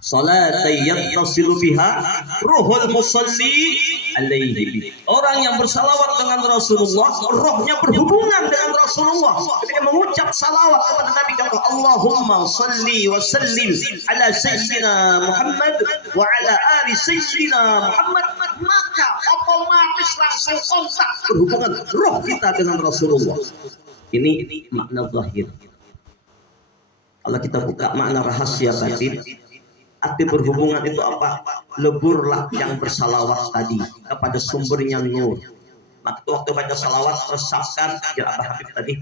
salatan yattasilu biha ruhul musalli alaihi. Orang yang bersalawat dengan Rasulullah, rohnya berhubungan dengan Rasulullah. Ketika mengucap salawat kepada Nabi, kata Allahumma salli wa sallim ala sayyidina Muhammad wa ala ali sayyidina Muhammad, maka otomatis langsung kontak berhubungan roh kita dengan Rasulullah. Ini makna zahir. Kalau kita buka makna rahasia batin, arti berhubungan itu apa? Leburlah yang bersalawat tadi kepada sumbernya nur. Maka waktu baca salawat resapkan ya Abah Habib tadi,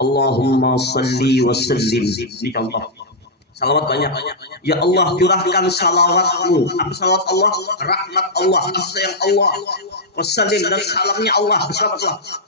Allahumma salli wa sallim. Ini contoh. Salawat banyak. Ya Allah, curahkan salawatmu. Apa salawat Allah? Rahmat Allah, sayang Allah. Wassalim, dan salamnya Allah bersama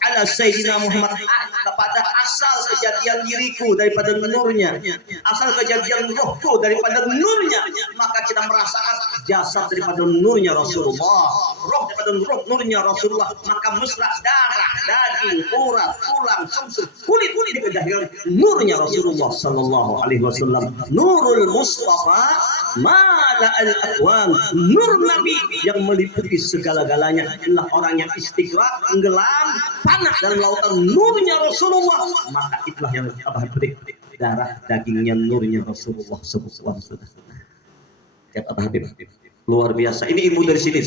ala Sayyidina Muhammad, kepada asal kejadian diriku daripada nurnya, asal kejadian rohku daripada nurnya. Maka kita merasakan jasad daripada nurnya Rasulullah, roh daripada nurnya Rasulullah. Maka mesra darah, daging, urat, tulang, sumsum, kulit dikejadian nurnya Rasulullah sallallahu alaihi wasallam. Nurul Mustafa mala al-akwan, nur Nabi yang meliputi segala-galanya. Inilah orang yang istighraq, tenggelam, panas dalam lautan nurnya Rasulullah. Maka itulah yang Abah Habib, darah dagingnya nurnya Rasulullah sallallahu alaihi wasallam. Kata Abah Habib, luar biasa. Ini ilmu dari sini.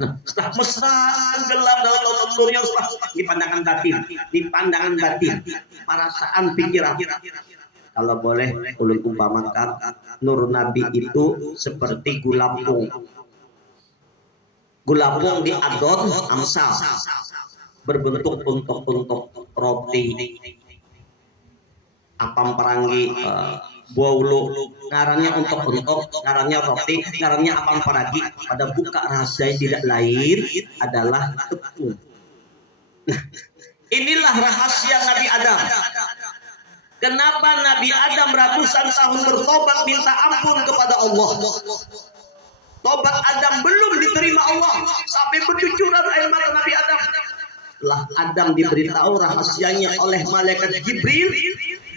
Nah, setelah mesra tenggelam dalam lautan nurnya Rasulullah, ini pandangan batin, perasaan pikiran. Kalau boleh ulun umpamakan, nur Nabi itu seperti gulapung. Gulapung diadon amsal, berbentuk untuk roti, apam perangi, bolu, ngarannya untuk ngarannya roti, ngarannya apam perangi. Pada buka rahasia tidak lain adalah tepung. Nah, inilah rahasia Nabi Adam. Kenapa Nabi Adam ratusan tahun bertobat minta ampun kepada Allah? Tobat Adam belum diterima Allah sampai bercucuran air mata Nabi Adam. Setelah Adam diberitahu rahasianya oleh malaikat Jibril,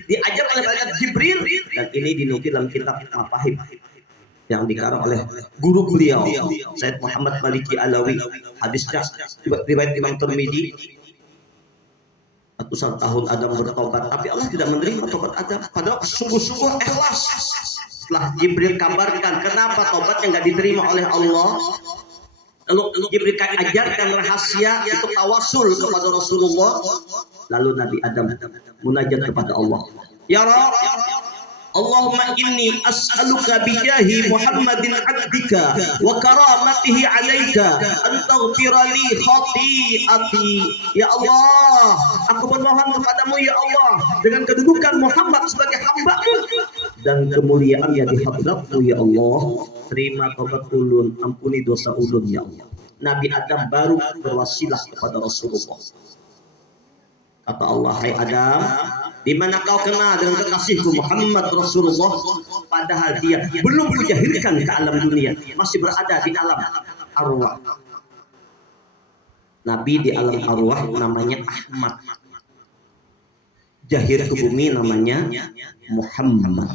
diajar oleh malaikat Jibril, dan ini dinukil dalam kitab Mafahim yang dikarang oleh guru beliau Sayyid Muhammad Maliki Alawi. Hadisnya riwayat Imam Tirmidzi. Ratusan tahun Adam bertobat, tapi Allah tidak menerima tobat Adam. Padahal sungguh-sungguh ikhlas. Setelah Jibril kabarkan kenapa tobatnya nggak diterima oleh Allah, lalu Jibril ajarkan rahasia itu tawasul kepada Rasulullah. Lalu Nabi Adam munajat kepada Allah, Ya Rabb, Allahumma inni as'aluka bijahi Muhammadin abdika wa karamatihi alaika an taghfira li khati'ati. Ya Allah, aku bermohon kepadamu ya Allah dengan kedudukan Muhammad sebagai hamba-Mu dan kemuliaannya di hadratmu ya Allah, terima taubat ulun, ampuni dosa ulun ya Allah. Nabi Adam baru berwasilah kepada Rasulullah. Kata Allah, hai Adam, di mana kau kenal dengan kekasihku Muhammad Rasulullah, padahal dia belum dilahirkan ke alam dunia, masih berada di alam arwah. Nabi di alam arwah namanya Ahmad, jahir ke bumi namanya Muhammad.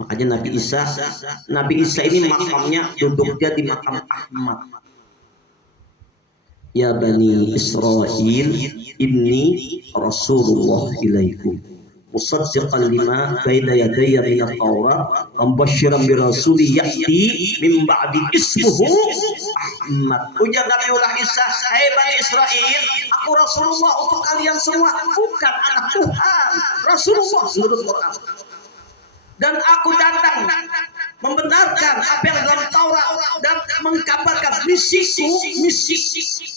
Makanya Nabi Isa ini makamnya duduk dia di makam Ahmad. Ya Bani Israel, inni Rasulullah ilaikum musaddiqan lima baina yadayya min at-Taurat wa mubasysyiran bi rasuli ya'ti min ba'di ismuhu Ahmad. Ujar Nabiullah Isa, hai Bani Israel, aku Rasulullah untuk kalian semua, bukan anak Tuhan. Rasulullah menurut Quran. Dan aku datang membenarkan apa yang dalam Taurat dan mengkabarkan misi.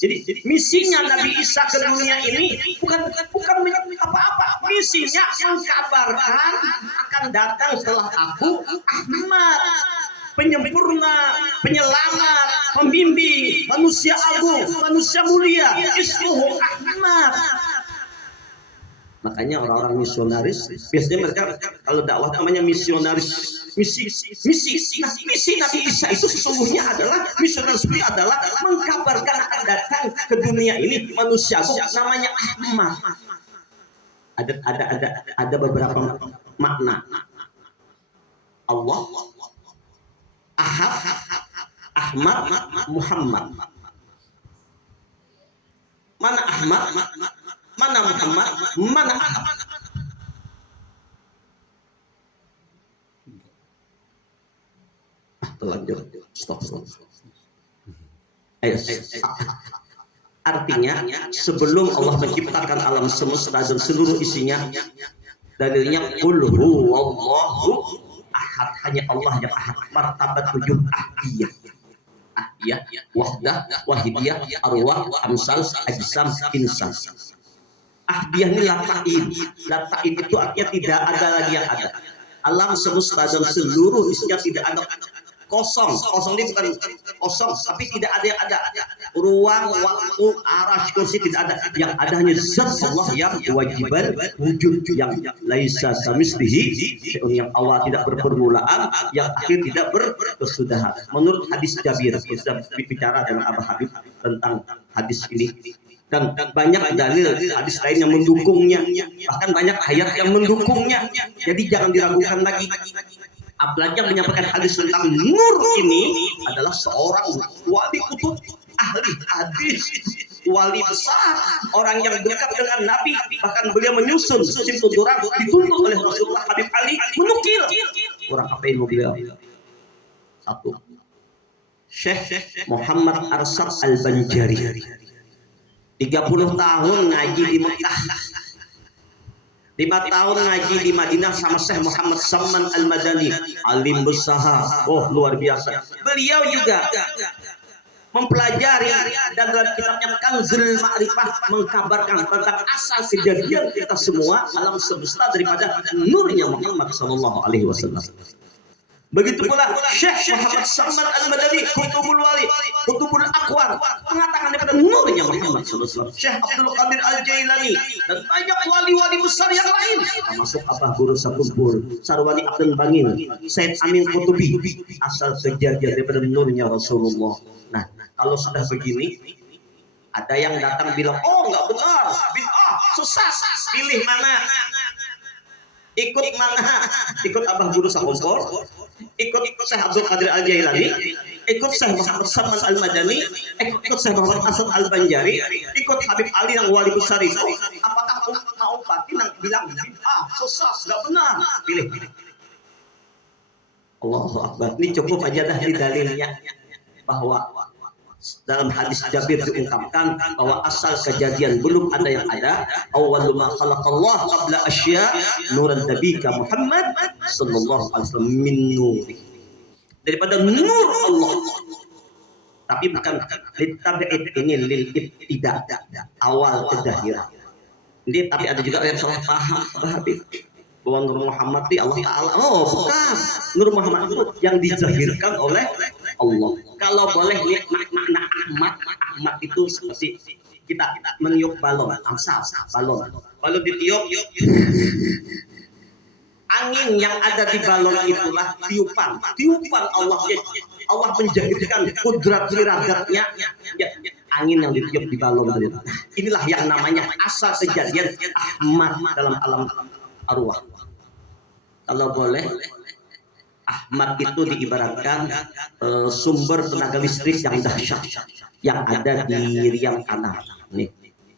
Jadi misinya Nabi Isa ke dunia ini bukan apa-apa. Misinya mengkabarkan akan datang setelah aku Ahmad, penyempurna, penyelamat, pembimbing, manusia agung, manusia mulia, ismuhu Ahmad. Makanya orang-orang misionaris biasanya mereka kalau dakwah namanya misionaris misi. Nah, misi Nabi Isa itu sesungguhnya adalah misionaris adalah mengkabarkan akan datang ke dunia ini manusia namanya Ahmad. Ada beberapa makna. Allah, Ahad, Ahmad, Muhammad. Mana Ahmad, mana Muhammad, mana Ahad? Terlanjur, stop. Ayo. Artinya sebelum Allah menciptakan alam semesta dan seluruh isinya, dalilnya qul huwallahu ahad, hanya Allah yang ahad. Martabat 7 ahdiyah. Ahdiyah, wahdah, wahidiyah, arwah, amsal, ajsam, insan. Ahdiyah ini latain. Latain itu artinya tidak ada lagi yang ada. Alam semesta dan seluruh isinya tidak ada. Kosong ini bukan kosong, tapi tidak ada yang ada. Ruang, waktu, arasy, kursi tidak ada. Yang ada hanya zat Allah yang wajiban wujud, yang laisa kamitslihi syai'un, yang awal tidak berpermulaan, yang akhir tidak berkesudahan. Menurut hadis Jabir, kita bicara dengan Abah Habib tentang hadis ini. Dan banyak dalil hadis lain yang mendukungnya, bahkan banyak ayat yang mendukungnya. Jadi jangan diragukan lagi. Apalagi yang menyampaikan hadis tentang nur ini adalah seorang wali kutub, ahli hadis, wali besar, orang yang dekat dengan Nabi, bahkan beliau menyusun susun tuturan dituntut oleh Rasulullah. Habib Ali menukil. Orang apa ilmu beliau? Satu, Syekh Muhammad Arsad Al-Banjari, 30 tahun ngaji di Mekah, 5 tahun ngaji di Madinah sama Syekh Muhammad Salman Al-Madani, alim besar, luar biasa. Beliau juga mempelajari dan dalam kitabnya Kanzul Ma'rifah mengkabarkan tentang asal kejadian kita semua alam semesta daripada nurnya Muhammad sallallahu alaihi wasallam. Begitu pula Syekh Muhammad Salman Al-Madani, Kutubul Wali, Kutubul Aqwar, mengatakan daripada nurnya Muhammad sallallahu alaihi wasallam. Syekh Abdul Qadir Al-Jailani dan banyak wali-wali besar yang lain, termasuk Abah Guru Sakumpul, Sarwani Abdul Bangil, Said Amin Qutubi, asal kejadian daripada nurnya Rasulullah. Nah, kalau sudah begini, ada yang datang bilang, oh nggak benar, bid'ah, sesat, pilih mana? Ikut mana? Ikut Abah Guru Sakumpul, ikut Syekh Abdul Qadir Al-Jailani, ikut Syekh Muhammad Salman Al-Madani, ikut Syekh Muhammad Arsad Al-Banjari, ikut Habib Ali yang wali besar itu. Apakah mau batin yang bilang sesat, nggak benar? Pilih. Allahu Akbar. Ini cukup aja dah di dalilnya bahwa dalam hadis Jabir diungkapkan bahwa asal kejadian belum ada yang ada. Awwalu ma khalaqallahu qabla asya nuran nabiyika Muhammad sallallahu alaihi wasallam min nuri, daripada nur Allah. Tapi bukan litabi'id, ini lil ibtidah, awal kedahiran. Ini tapi ada juga yang salah paham Habib bahwa Nur Muhammad di Allah Ta'ala. Oh bukan, Nur Muhammad itu yang dizahirkan oleh Allah. Kalau boleh lihat makna Ahmad itu seperti kita meniup balon, amsal, balon ditiup, angin yang ada di balon itulah tiupan Allah. Allah menjahirkan kudrat iradatnya, angin yang ditiup di balon. Inilah yang namanya asal kejadian Ahmad dalam alam arwah. Kalau boleh, Ahmad itu diibaratkan sumber tenaga listrik yang dahsyat yang ada di Riam Kanar. Nih,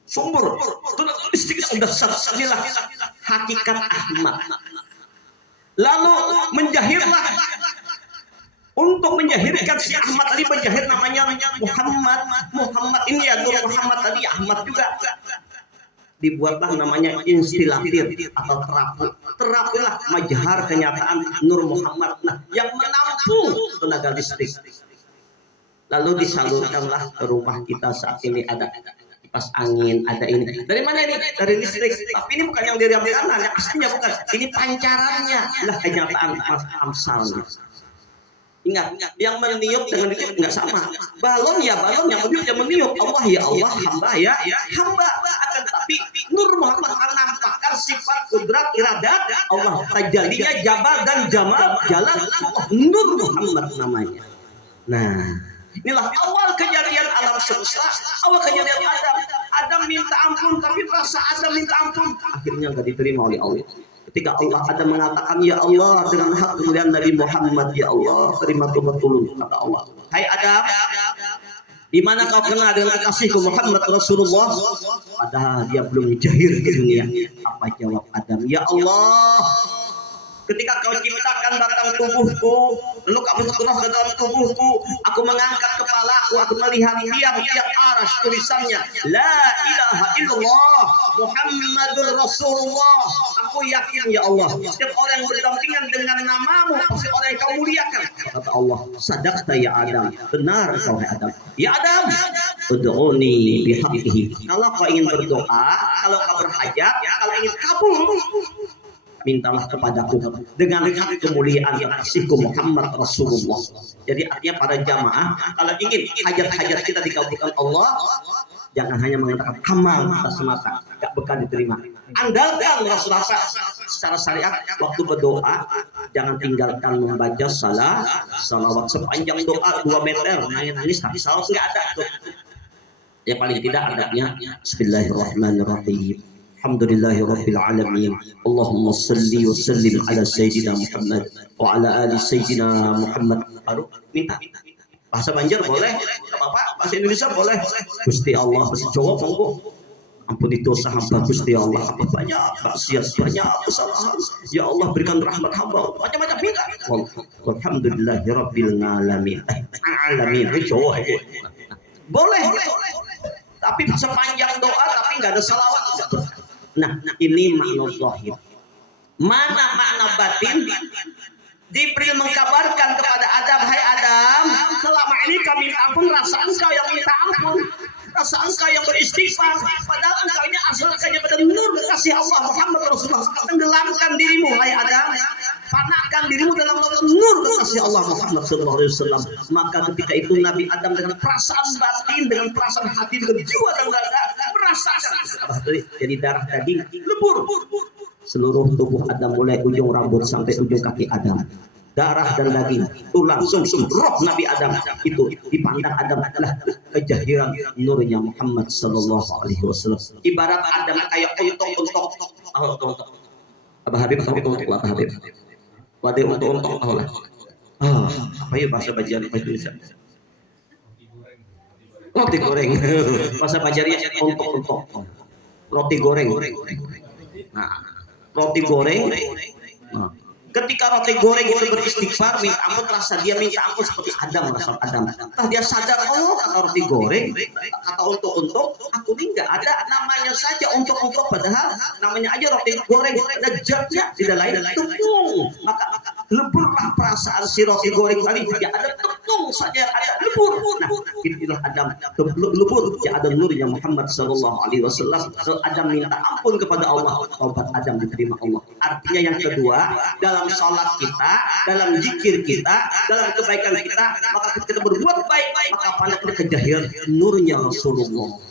sumber tenaga listrik yang dahsyat, inilah hakikat Ahmad. Lalu menjahirlah, untuk menjahirkan si Ahmad tadi, menjahir namanya Muhammad ini ya, Nur Muhammad tadi Ahmad juga. Dibuatlah namanya instilatir atau terapilah majhar kenyataan Nur Muhammad, yang menampung tenaga listrik. Lalu disalurkanlah ke rumah kita saat ini, ada kipas angin, ada ini. Dari mana ini? Dari listrik. Tapi ini bukan yang dari kanan, yang aslinya bukan. Ini pancarannya lah kenyataan amsalnya. Ingat, yang meniup dengan ditiup nggak sama. Balon ya balon, yang meniup ya meniup. Allah ya Allah, hamba ya hamba. Akan tapi Nur Muhammad menampakkan sifat kudrat iradat Allah. Tajalinya jabal dan jamal, jalan Allah. Nur Muhammad namanya. Nah, inilah awal kejadian alam semesta, awal kejadian Adam. Adam minta ampun, tapi rasa Adam minta ampun akhirnya nggak diterima oleh Allah. Ketika Allah ada mengatakan, ya Allah, dengan hak kemuliaan Nabi Muhammad, ya Allah, terima tobat dulu, kata Allah. Hai Adam, di mana kau kenal dengan kasihku Muhammad Rasulullah? Padahal dia belum jahir ke dunia. Apa jawab Adam? Ya Allah, ketika kau ciptakan batang tubuhku, lalu kau bergerak ke dalam tubuhku, aku mengangkat kepalaku, aku melihat tiang-tiang aras tulisannya, La ilaha illallah Muhammadur Rasulullah. Aku yakin ya Allah, setiap orang yang berdampingan dengan namamu pasti orang yang kau muliakan. Kata Allah, sadaqta ya Adam, benar kau Adam. Ya Adam, ud'uni bihaqqihi. Kalau kau ingin berdoa, kalau kau berhajat, kalau ingin kabul, mintalah kepadaku dengan hak kemuliaan yang kasihku Muhammad Rasulullah. Jadi artinya para jamaah, kalau ingin hajat-hajat kita dikabulkan Allah, jangan hanya mengatakan amal semata, gak bakal diterima. Andalkan Rasulullah secara syariat waktu berdoa, jangan tinggalkan membaca salawat sepanjang doa 2 meter, nangis tapi salawat nggak ada tuh. Ya paling tidak adabnya Bismillahirrahmanirrahim. Alhamdulillahirabbil alamin. Allahumma shalli wa sallim ala sayyidina Muhammad wa ala ali sayyidina Muhammad. Baru minta. Bahasa Banjar boleh, enggak apa-apa. Bahasa Indonesia boleh. Gusti Allah, bahasa Jawa monggo. Ampuni dosa hamba Gusti Allah. Apa banyak maksiat, banyak kesalahan. Ya Allah berikan rahmat hamba. Macam-macam minta. Alhamdulillahirabbil alamin. Alamin. Jawa aja. Boleh. Tapi sepanjang doa tapi enggak ada salawat. Nah, ini makna zahir. Mana makna batin? Jibril mengkabarkan kepada Adam, hai Adam, selama ini kami minta ampun, rasa engkau yang minta ampun, rasa engkau yang beristighfar, padahal engkau ini asalkannya pada nur kasih Allah Muhammad Rasulullah. Tenggelamkan dirimu, hai Adam, panahkan dirimu dalam nur kasih Allah Muhammad Sallallahu Alaihi Wasallam. Maka ketika itu Nabi Adam dengan perasaan batin, dengan perasaan hati, dengan jiwa dan raga merasakan jadi darah daging lebur seluruh tubuh Adam, mulai ujung rambut sampai ujung kaki Adam, darah dan daging, tulang sumsum roh Nabi Adam itu dipandang Adam adalah kejahiran nurnya Muhammad Sallallahu Alaihi Wasallam. Ibarat Adam kayak untok. Abah Habib tahu untok Abah Habib. Wadah untok lah. Apa ya bahasa Banjar Indonesia? Roti goreng. Bahasa Banjarnya untok. Roti goreng. Nah, roti goreng. Nah, ketika roti goreng itu beristighfar, minta ampun, rasa dia minta ampun seperti Adam, rasa Adam. Entah dia sadar, oh kata roti goreng, kata untuk, aku ini nggak ada namanya saja untuk, padahal namanya aja roti goreng, dan zatnya tidak lain tepung. Maka leburlah perasaan si roti goreng tadi, ya ada tepung saja, ada lebur. Nah, inilah Adam, lebur, ya ada nurnya Muhammad Sallallahu Alaihi Wasallam. Adam minta ampun kepada Allah, taubat Adam diterima Allah. Artinya yang kedua, dalam sholat kita, dalam zikir kita, dalam kebaikan kita, maka kita berbuat baik, maka pandang kejahiran nurnya Rasulullah.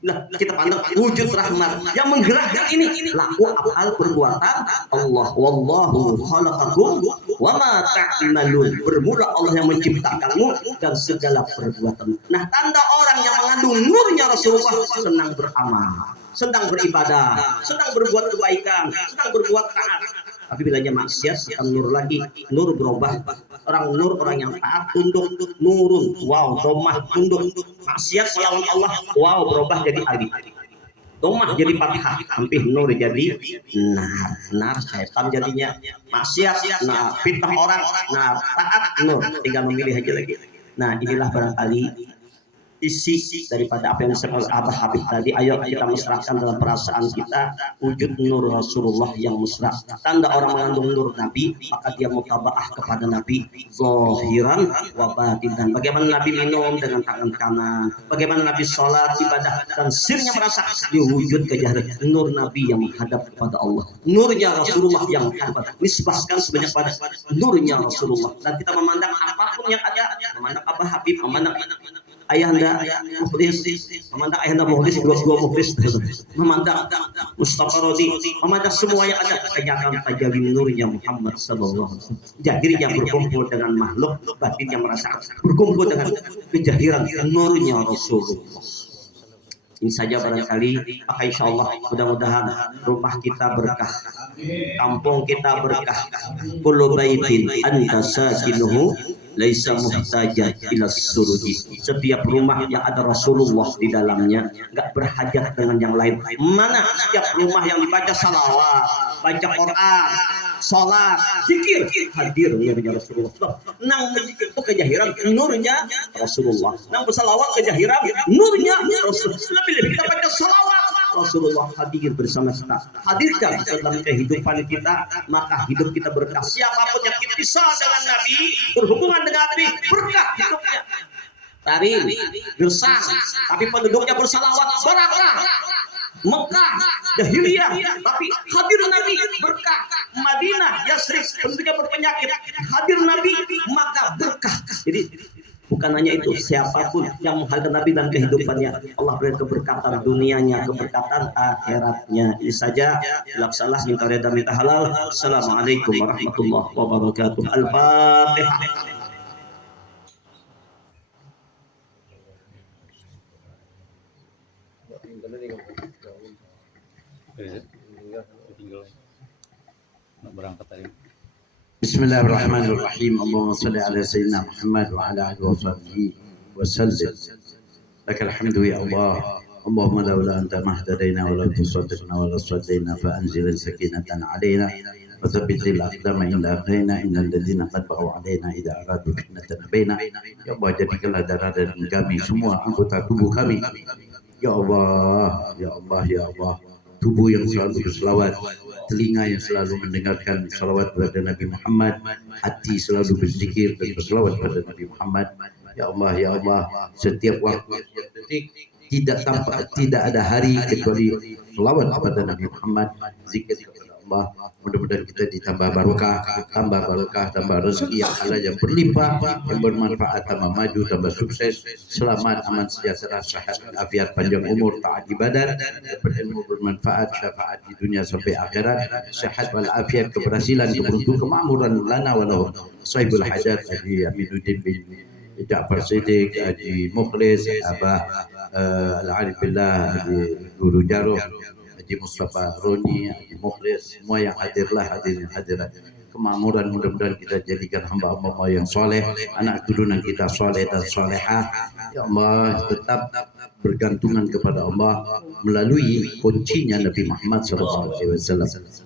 Nah, kita pandang wujud rahmat yang menggerakkan ini laku afal perbuatan Allah. Wallahu khalaqakum wa ma ta'malun. Bermula Allah yang menciptakanmu dan segala perbuatan. Nah, tanda orang yang mengandung nurnya Rasulullah senang beramal, senang beribadah, senang berbuat kebaikan, senang berbuat taat. Tapi bilanya maksiat, nur lagi, nur berubah. Orang yang taat tunduk, nurun, wow, domah tunduk. Maksiat melawan Allah, wow, berubah jadi alif. Domah jadi fathah, hampir nur jadi nar, syaitan jadinya. Maksiat, nah fitnah orang, nah taat nur, tinggal memilih aja lagi. Nah inilah barangkali isi daripada apa yang disampaikan Abah Habib tadi. Ayo kita mesrakan dalam perasaan kita wujud nur Rasulullah yang mesra. Tanda orang mengandung nur Nabi, maka dia mutabaah kepada Nabi zahiran wa batinan. Bagaimana Nabi minum dengan tangan kanan, bagaimana Nabi sholat ibadah dan sirnya merasa di wujud kejahiran nur Nabi yang menghadap kepada Allah, nurnya Rasulullah yang menghadap, nisbahkan sebanyak pada nurnya Rasulullah. Dan kita memandang apapun yang ada, memandang Abah Habib, memandang Ayahanda Mukhlis, memandang Ayahanda Mukhlis, dua Mukhlis, memandang Mustafa Rodi, memandang semua yang ada, kenyataan tajalli nurnya Muhammad Sallallahu Alaihi Wasallam. Jahirnya berkumpul dengan makhluk, batinnya merasa berkumpul dengan kejahiran nurnya Rasulullah. Ini saja barangkali, maka insya Allah mudah-mudahan rumah kita berkah, kampung kita berkah. Kullu baitin anta sakinuhu laisa muhtajan ila surudi. Setiap rumah yang ada Rasulullah di dalamnya enggak berhajat dengan yang lain. Mana setiap rumah yang dibaca salawat, baca Quran, sholat, zikir, hadir nurnya Rasulullah. Nang berzikir itu kejahiran nurnya Rasulullah. Nang bersalawat kejahiran nurnya Rasulullah. Lebih-lebih kita baca salawat, Rasulullah hadir bersama kita. Hadirkan dalam kehidupan kita, maka hidup kita berkah. Siapapun yang berpisah dengan Nabi, berhubungan dengan Nabi, berkah hidupnya. Tarim, gersang, tapi penduduknya bersalawat, berakah. Mekah, jahiliyah, tapi hadir Nabi berkah. Madinah, Yasrib, penduduknya berpenyakit, hadir Nabi maka berkah. Jadi bukan hanya itu, siapapun yang menghadirkan Nabi dan kehidupannya, Allah beri keberkatan dunianya, keberkatan akhiratnya. Ini saja, laksalah minta reda minta halal. Assalamualaikum warahmatullahi wabarakatuh. Al-Fatihah. Bismillahirrahmanirrahim. Allahumma salli ala sayyidina Muhammad wa ala alihi wa sahbihi wa sallim. Lakal hamdu ya Allah. Allahumma laula anta mahtadaina wa la tusaddiqna wa la saddaina fa anzil sakinatan alaina wa thabbitil aqdama illa aqaina innal ladzina qad ba'u alaina idza aradu fitnatan baina. Ya Allah, jadikanlah darah dan kami semua anggota tubuh kami. Ya Allah, ya Allah, ya Allah. Tubuh yang selalu berselawat, telinga yang selalu mendengarkan salawat kepada Nabi Muhammad, hati selalu berzikir dan berselawat kepada Nabi Muhammad. Ya Allah, ya Allah, setiap waktu, setiap detik tidak ada hari kecuali selawat kepada Nabi Muhammad, zikir kepada Allah. Mudah-mudahan kita ditambah barokah, tambah rezeki yang halal, yang berlimpah, yang bermanfaat, tambah maju, tambah sukses, selamat, aman, sejahtera, sehat, afiat, panjang umur, taat ibadat, berilmu bermanfaat, syafaat di dunia sampai akhirat, sehat wal afiat, keberhasilan, keberuntungan, kemakmuran lana walahum. Sahibul hajat Haji Aminuddin bin Ja'far Siddiq, Haji Mukhlis, Abah Al-Arif Billah, Haji Guru Jaruh, Haji Mustafa Roni, Haji Mukhlis, semua yang hadirlah, hadirin hadirat. Kemakmuran mudah-mudahan kita jadikan hamba-hamba yang soleh, anak turunan kita soleh dan solehah. Ya Allah, tetap bergantungan kepada Allah melalui kuncinya Nabi Muhammad SAW.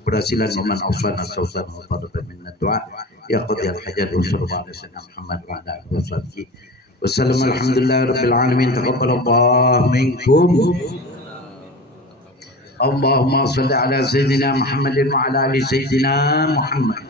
Berhasilan momen awsan asawsan wa fadatan minna doa. Ya qadiyal hajat wa sallallahu alaihi wasallam Muhammad wa ala alihi wa sahbihi. Wassalamu alhamdulillah rabbil alamin. Taqabbalallahu minkum. Allahumma salli ala Sayyidina Muhammadin wa ala ali Sayyidina Muhammad.